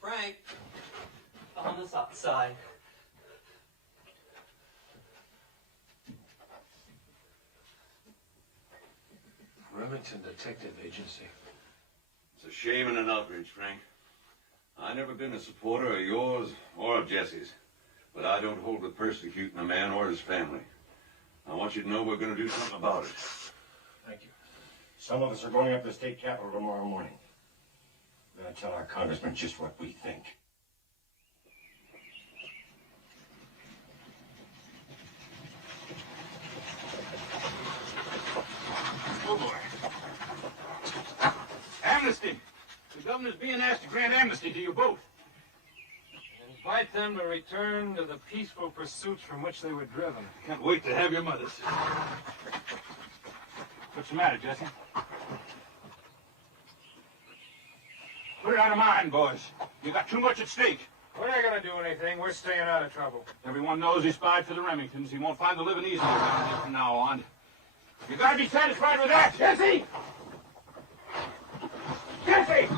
Frank, on this outside. Remington Detective Agency. It's a shame and an outrage, Frank. I've never been a supporter of yours or of Jesse's, but I don't hold with persecuting a man or his family. I want you to know we're going to do something about it. Thank you. Some of us are going up to the state capitol tomorrow morning. We're going to tell our congressman just what we think. Oh, boy. Amnesty. The governor's being asked to grant amnesty to you both. Invite them to return to the peaceful pursuits from which they were driven. Can't wait to have your mothers. What's the matter, Jesse? Put it out of mind, boys. You got too much at stake. We're not gonna do anything. We're staying out of trouble. Everyone knows he spied for the Remingtons. He won't find the living easy around here from now on. You gotta be satisfied with that, Jesse! Jesse!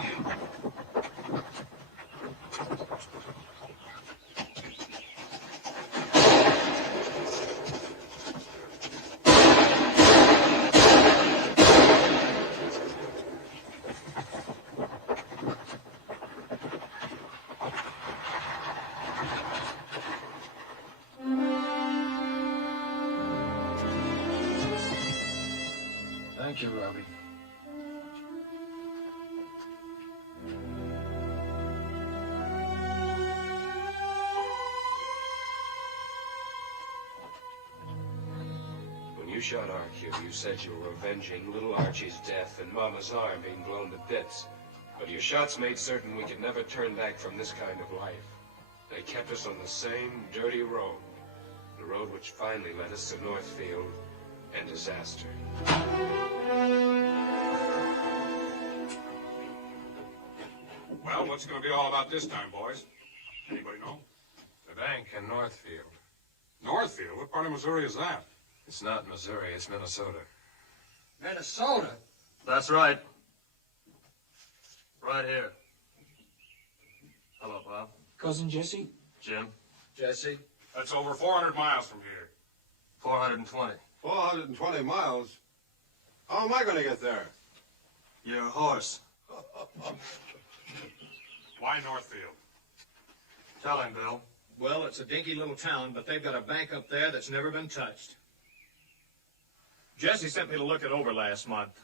Thank you, Robbie. When you shot R.Q., you said you were avenging little Archie's death and Mama's arm being blown to bits. But your shots made certain we could never turn back from this kind of life. They kept us on the same dirty road. The road which finally led us to Northfield and disaster. Well, what's it going to be all about this time, boys? Anybody know? The bank in Northfield. Northfield? What part of Missouri is that? It's not Missouri, it's Minnesota. Minnesota? That's right. Right here. Hello, Bob. Cousin Jesse? Jim. Jesse? That's over 400 miles from here. 420. 420 miles? How am I going to get there? Your horse. Why Northfield? Tell him, Bill. Well, it's a dinky little town, but they've got a bank up there that's never been touched. Jesse sent me to look it over last month.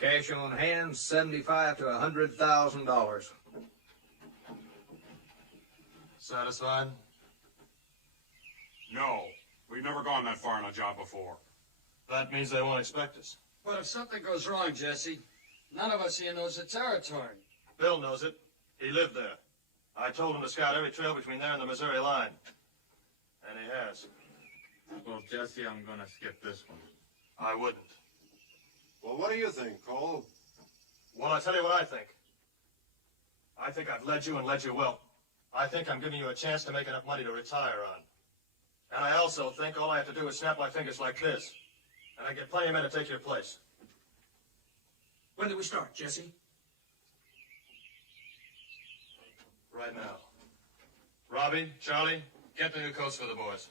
Cash on hand, $75,000 to $100,000. Satisfied? No. We've never gone that far in a job before. That means they won't expect us. But if something goes wrong, Jesse, none of us here knows the territory. Bill knows it. He lived there. I told him to scout every trail between there and the Missouri line. And he has. Well, Jesse, I'm going to skip this one. I wouldn't. Well, what do you think, Cole? Well, I'll tell you what I think. I think I've led you and led you well. I think I'm giving you a chance to make enough money to retire on. And I also think all I have to do is snap my fingers like this. And I get plenty of men to take your place. When do we start, Jesse? Right now. Robbie, Charlie, get the new coats for the boys.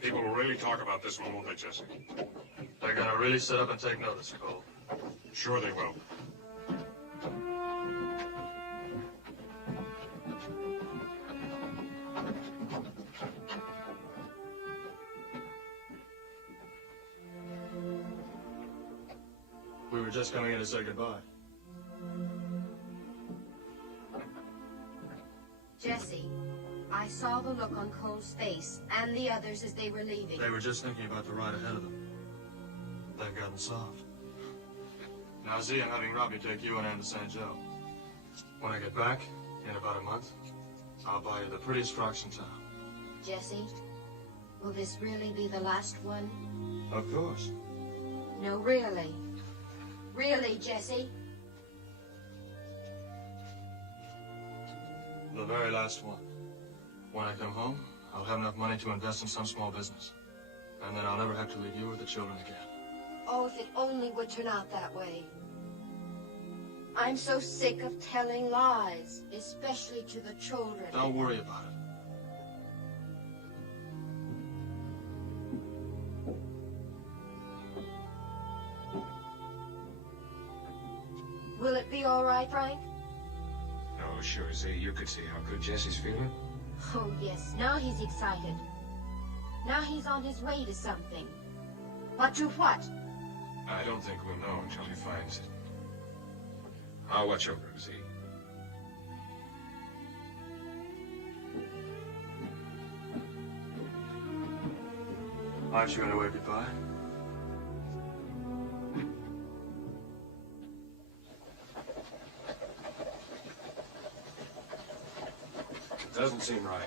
People will really talk about this one, won't they, Jesse? They're gonna really sit up and take notice, Cole. Sure they will. We were just coming in to say goodbye. Jesse, I saw the look on Cole's face and the others as they were leaving. They were just thinking about the ride ahead of them. They've gotten soft. Now, Z, I'm having Robbie take you and Ann to St. Joe. When I get back, in about a month, I'll buy you the prettiest frocks in town. Jesse, will this really be the last one? Of course. No, really. Really, Jesse? The very last one. When I come home, I'll have enough money to invest in some small business. And then I'll never have to leave you or the children again. Oh, if it only would turn out that way. I'm so sick of telling lies, especially to the children. Don't worry about it. Will it be all right, Frank? Oh, sure, Z. You could see how good Jesse's feeling. Oh, yes. Now he's excited. Now he's on his way to something. But to what? I don't think we'll know until he finds it. I'll watch over him, Z. Aren't you going to wave goodbye? Doesn't seem right.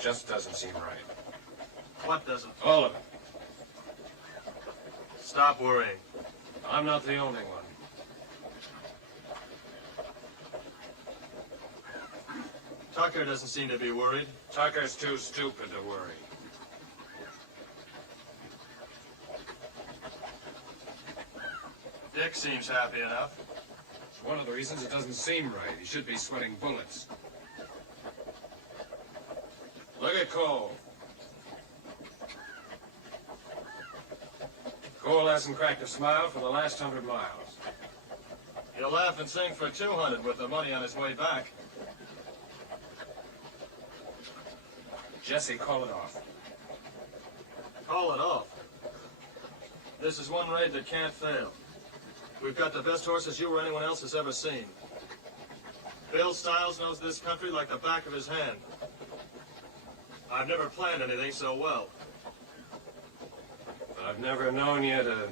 Just doesn't seem right. What doesn't? All of it. Stop worrying. I'm not the only one. Tucker doesn't seem to be worried. Tucker's too stupid to worry. Dick seems happy enough. It's one of the reasons it doesn't seem right. He should be sweating bullets. Look at Cole. Cole hasn't cracked a smile for the last 100 miles. He'll laugh and sing for 200 with the money on his way back. Jesse, call it off. Call it off. This is one raid that can't fail. We've got the best horses you or anyone else has ever seen. Bill Stiles knows this country like the back of his hand. I've never planned anything so well. But I've never known you to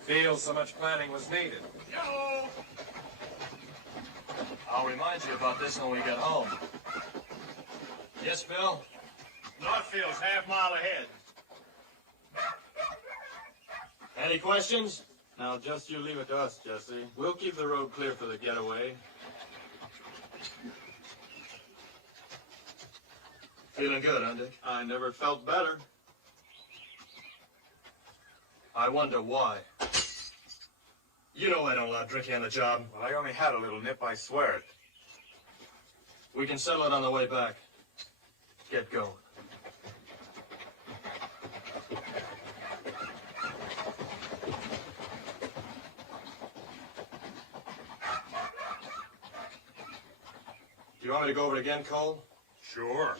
feel so much planning was needed. Yo! I'll remind you about this when we get home. Yes, Bill? Northfield's half-mile ahead. Any questions? Now, just you leave it to us, Jesse. We'll keep the road clear for the getaway. Feeling good, huh, Dick? I never felt better. I wonder why. You know I don't allow drinking on the job. Well, I only had a little nip, I swear it. We can settle it on the way back. Get going. Do you want me to go over it again, Cole? Sure.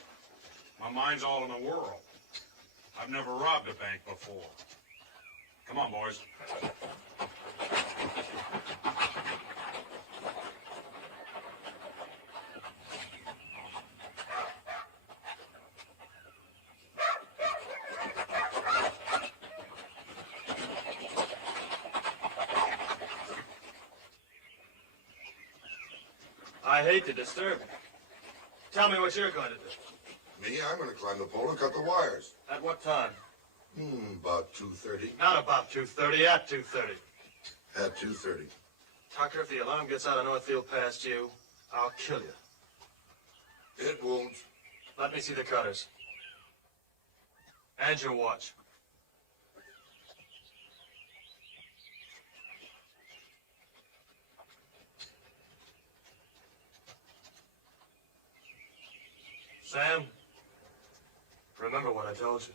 My mind's all in the whirl. I've never robbed a bank before. Come on, boys. I hate to disturb you. Tell me what you're going to do. Me, I'm going to climb the pole and cut the wires. At what time? About 2:30. Not about 2:30, at 2:30. At 2:30. Tucker, if the alarm gets out of Northfield past you, I'll kill you. It won't. Let me see the cutters. And your watch. Sam, remember what I told you.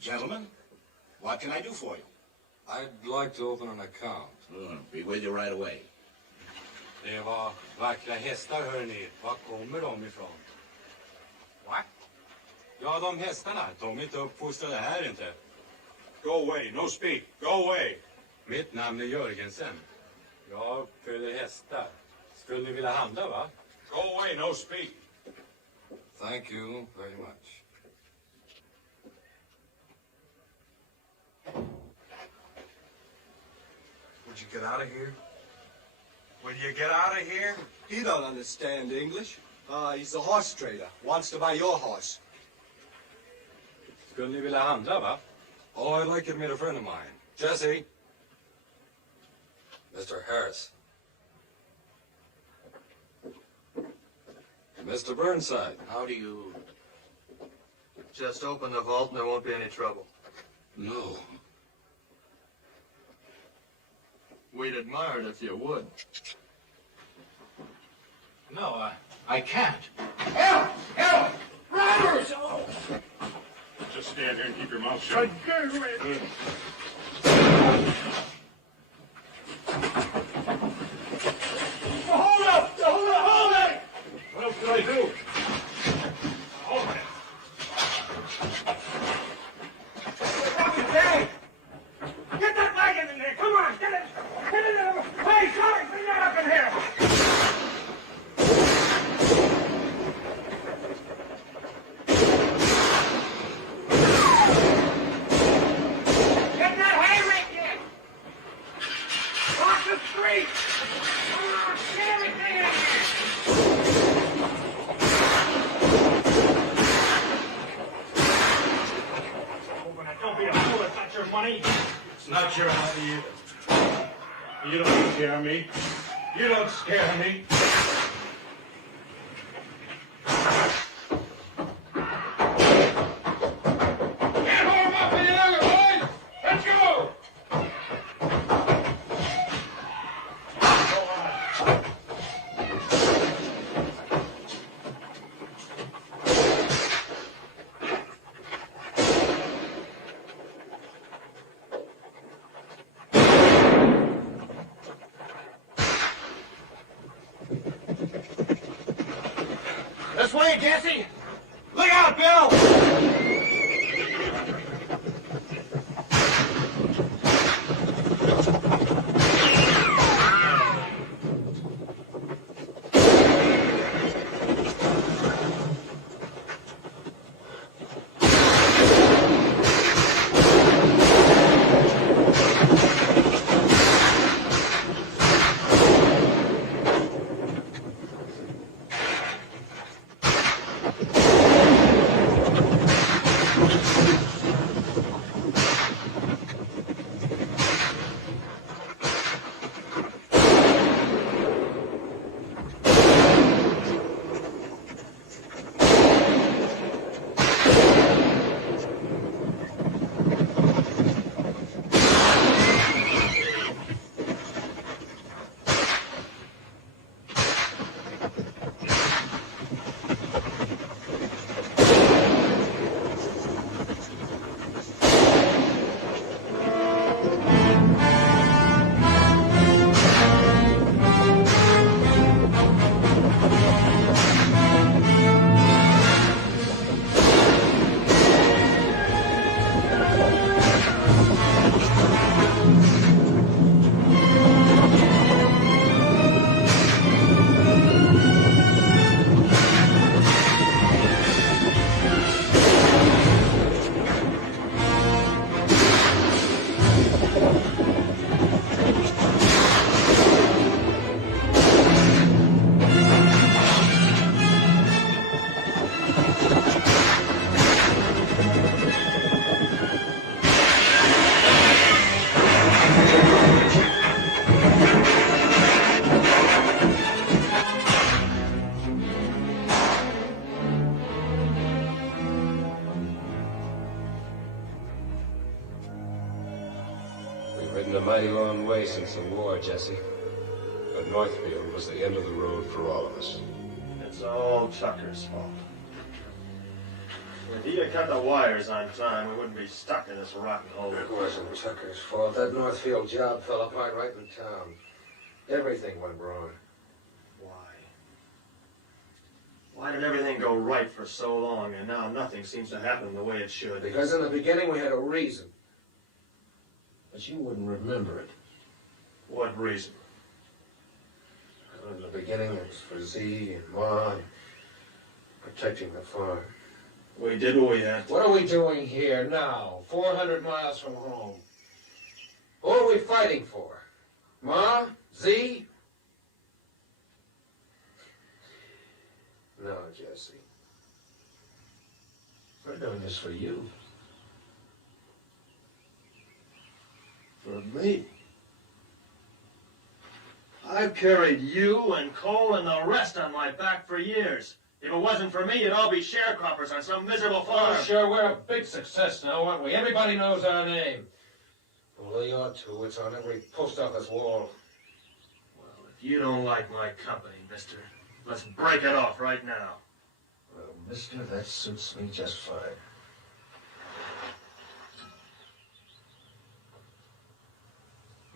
Gentlemen, what can I do for you? I'd like to open an account. Be with you right away. Det var vackra hästar, hörni. Var kommer de ifrån? What? Ja, de hästarna. De är inte uppfostrade här inte. Go away, no speak. Go away. Mitt namn är Jörgensen. Jag uppföder hästar. Skulle ni vilja handla, va? Go away, no speak. Thank you very much. Would you get out of here? Will you get out of here? He don't understand English. He's a horse trader. Wants to buy your horse. Skulle ni vilja handla, va? Oh, I'd like it with a friend of mine. Jesse, Mr. Harris. Mr. Burnside. How do you... Just open the vault and there won't be any trouble. No. We'd admire it if you would. No, I can't. Help! Help! Robbers! Just stand here and keep your mouth shut. Good. Hold up! Hold it! What else can I do? Hold it. Hey! Get that wagon in there! Come on! Get it! Get it in there! Hey, Charlie! Bring that up in here! Get that hay rake in! Cross the street! Come on! Get everything in here! Open it! Don't be a fool! It's not your money! It's not your money either. You don't scare me. You don't scare me. Get home up in the other boys! Let's go! This way, Jesse! Look out, Bill! We've ridden a mighty long way since the war, Jesse. But Northfield was the end of the road for all of us. It's all Tucker's fault. If he had cut the wires on time, we wouldn't be stuck in this rotten hole. It wasn't Tucker's fault. That Northfield job fell apart right in town. Everything went wrong. Why? Why did everything go right for so long, and now nothing seems to happen the way it should? Because in the beginning we had a reason. But you wouldn't remember it. What reason? In the beginning it was for Z and Ma and protecting the farm. We did what we had to. What are we doing here now, 400 miles from home? Who are we fighting for? Ma? Z? No, Jesse. We're doing this for you. For me? I've carried you and Cole and the rest on my back for years. If it wasn't for me, you'd all be sharecroppers on some miserable farm. Oh, sure, we're a big success now, aren't we? Everybody knows our name. Well, they ought to. It's on every post office wall. Well, if you don't like my company, mister, let's break it off right now. Well, mister, that suits me just fine.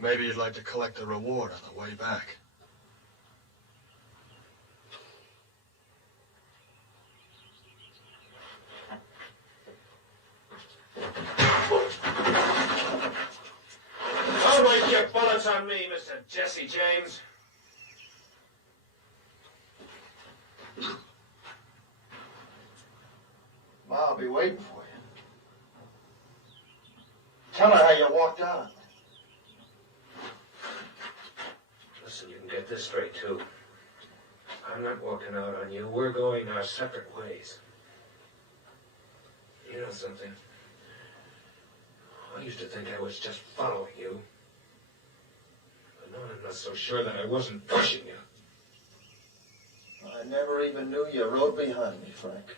Maybe you'd like to collect the reward on the way back. Don't waste your bullets on me, Mr. Jesse James. Ma, I'll be waiting for you. Tell her how you walked out. Listen, you can get this straight, too. I'm not walking out on you. We're going our separate ways. You know something? I used to think I was just following you. But now I'm not so sure that I wasn't pushing you. I never even knew you rode behind me, Frank.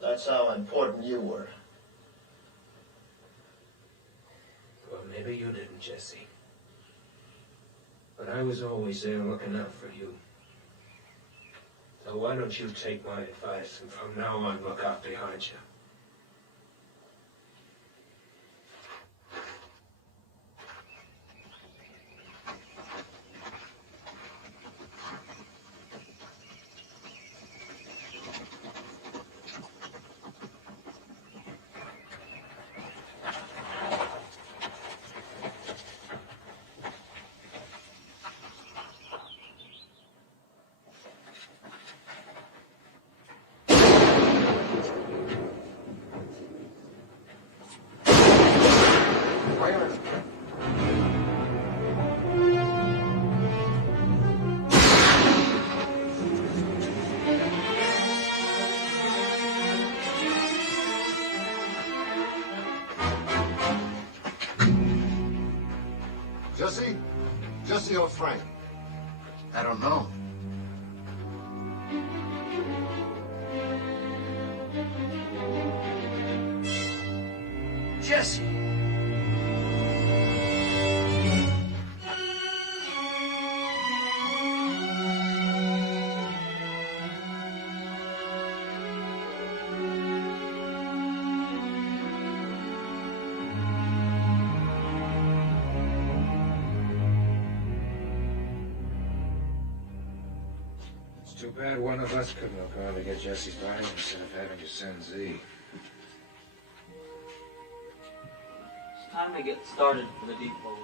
That's how important you were. Well, maybe you didn't, Jesse. But I was always there looking out for you. So why don't you take my advice and from now on look out behind you? Jesse? Jesse or Frank? I don't know. Jesse! It's too bad one of us couldn't have gone to get Jesse's body instead of having to send Z. It's time to get started for the depot.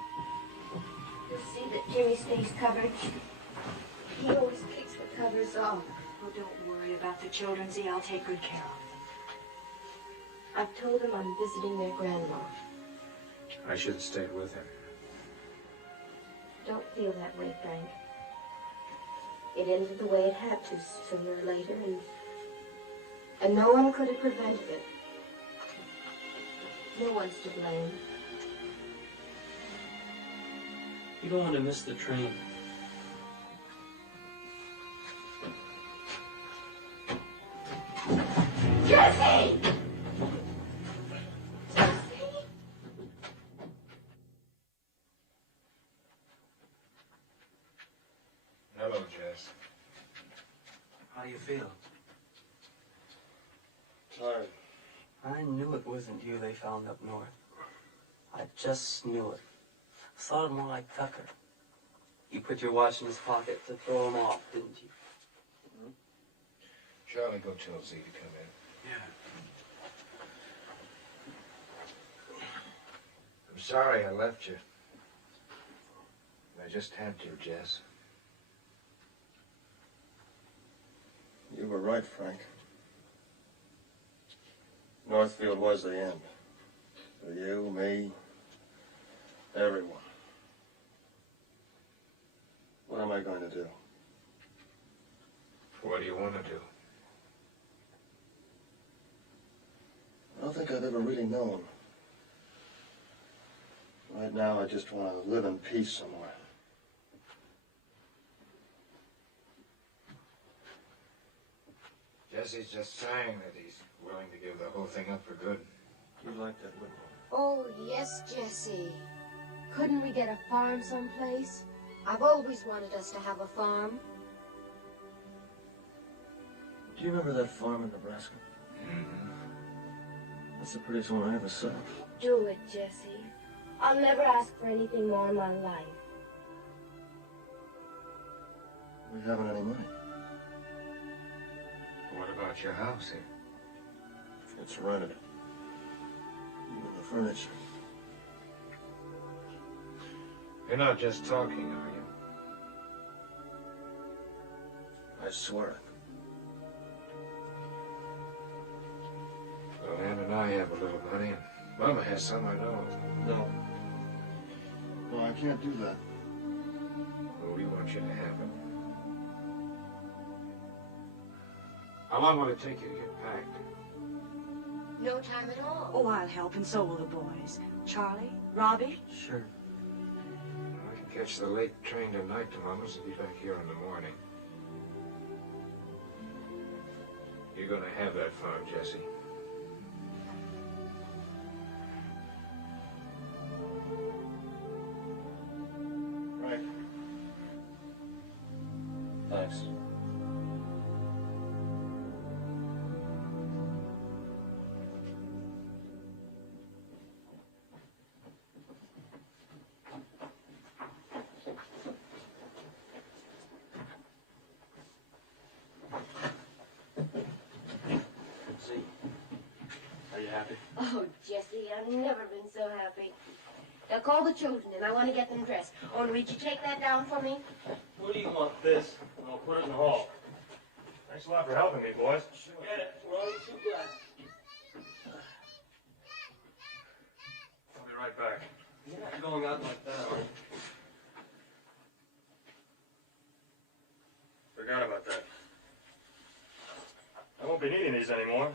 You'll see that Jimmy stays covered. He always takes the covers off. Oh, don't worry about the children, Z. I'll take good care of them. I've told him I'm visiting their grandma. I should have stayed with him. Don't feel that way, Frank. It ended the way it had to sooner or later, and no one could have prevented it. No one's to blame. You don't want to miss the train. Jesse! Hello, Jess. How do you feel? Tired. I knew it wasn't you they found up north. I just knew it. I saw it more like Tucker. You put your watch in his pocket to throw him off, didn't you? Charlie, go tell Z to come in. Yeah. I'm sorry I left you. I just had to, Jess. You were right, Frank. Northfield was the end. For you, me, everyone. What am I going to do? What do you want to do? I don't think I've ever really known. Right now, I just want to live in peace somewhere. Jesse's just saying that he's willing to give the whole thing up for good. You'd like that, wouldn't Oh, yes, Jesse. Couldn't we get a farm someplace? I've always wanted us to have a farm. Do you remember that farm in Nebraska? That's the prettiest one I ever saw. Do it, Jesse. I'll never ask for anything more in my life. We haven't any money. What about your house here? It's rented. Even the furniture. You're not just talking, are you? I swear it. Well, Ann and I have a little money, and Mama has some, I know. No. No, I can't do that. Well, we want you to have it. How long will it take you to get packed? No time at all. Oh, I'll help, and so will the boys. Charlie? Robbie? Sure. I can catch the late train tonight to Mama's and be back here in the morning. You're gonna have that farm, Jesse. Right. Thanks. Are you happy? Oh, Jesse, I've never been so happy. Now call the children, and I want to get them dressed. Oh, and would you take that down for me? Who do you want this? And I'll put it in the hall. Thanks a lot for helping me, boys. Sure. Get it. We're only too glad. I'll be right back. You're not going out like that, are you? Forgot about that. I won't be needing these anymore.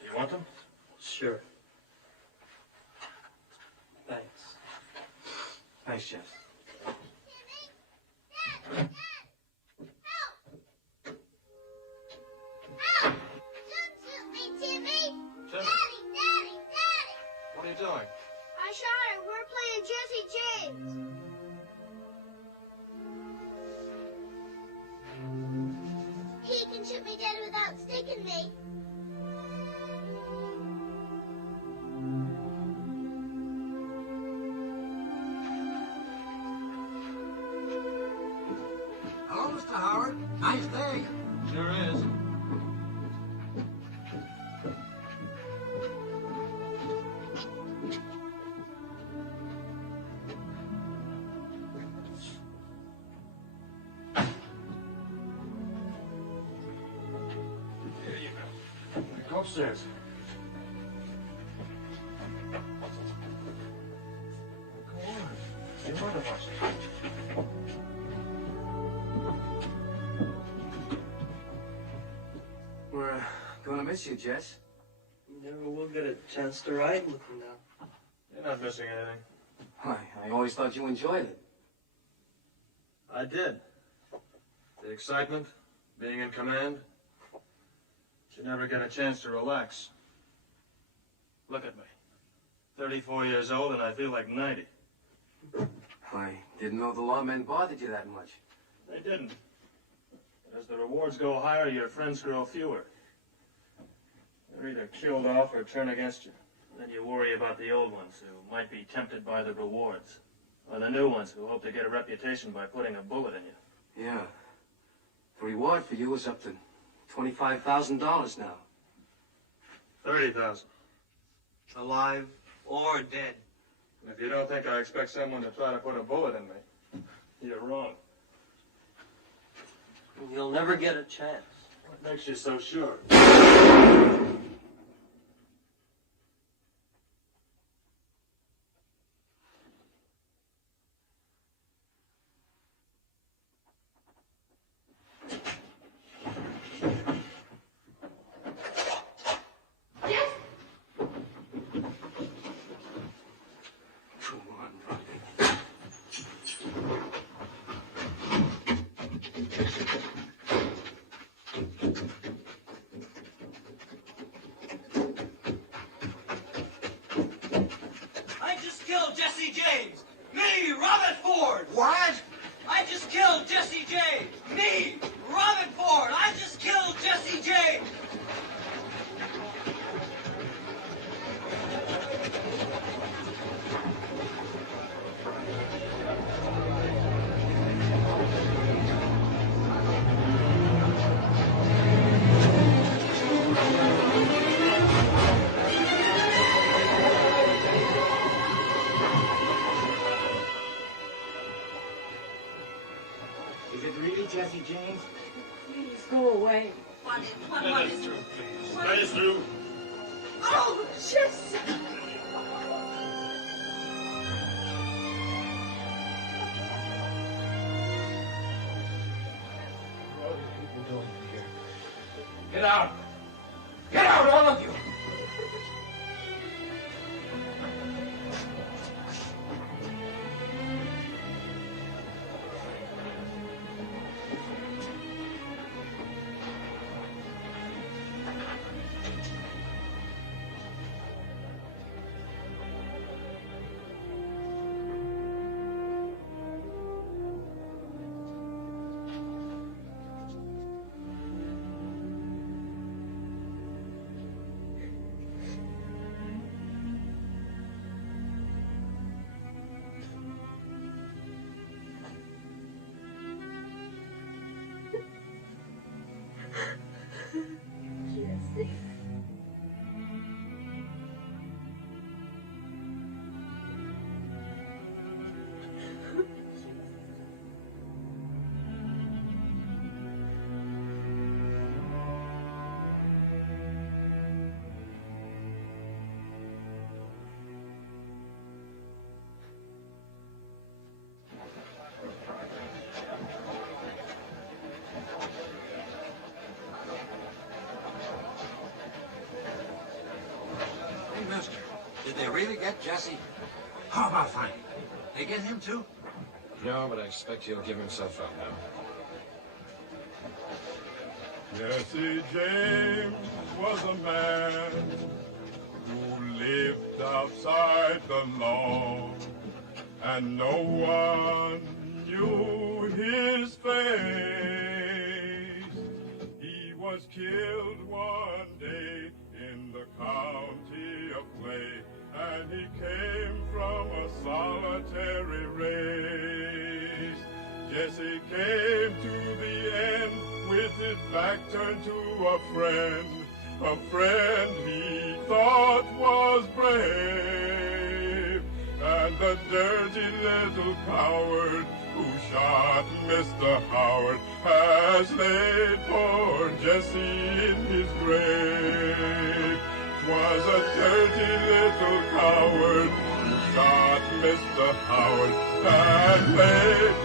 Do you want them? Sure. Thanks. Thanks, Jeff. What are you doing? I shot her. We're playing Jesse James. He can shoot me dead without sticking me. Hello, Mr. Howard. Nice day. Sure is. Here you go. Go upstairs. Go on. Your mother wants you. We're gonna miss you, Jess. You never will get a chance to ride with him now. You're not missing anything. I always thought you enjoyed it. I did. The excitement, being in command. But you never get a chance to relax. Look at me. 34 years old and I feel like 90. I didn't know the lawmen bothered you that much. They didn't. But as the rewards go higher, your friends grow fewer. They're either killed off or turn against you. Then you worry about the old ones who might be tempted by the rewards. Or the new ones who hope to get a reputation by putting a bullet in you. Yeah. The reward for you is up to $25,000 now. 30,000. Alive or dead. And if you don't think I expect someone to try to put a bullet in me, you're wrong. You'll never get a chance. What makes you so sure? killed Jesse James. Me, Robert Ford. What? I just killed Jesse James. Me, Robert Ford. I just killed Jesse James. Is it really Jesse James? Please go away. What is true, please? That is true. Oh, Jesse! What are people doing here? Get out. Get out, all of you. Jesse. Hey, mister, did they really get Jesse? How about finding him? They get him too? No, but I expect he'll give himself up now. Jesse James was a man who lived outside the law, and no one knew his face. He was killed one day in the county of Clay, and he came from a solitary race. Jesse came to the end with his back turned to a friend he thought was brave, and the dirty little coward who shot Mr. Howard has laid poor Jesse in his grave. 'Twas a dirty little coward who shot Mr. Howard and laid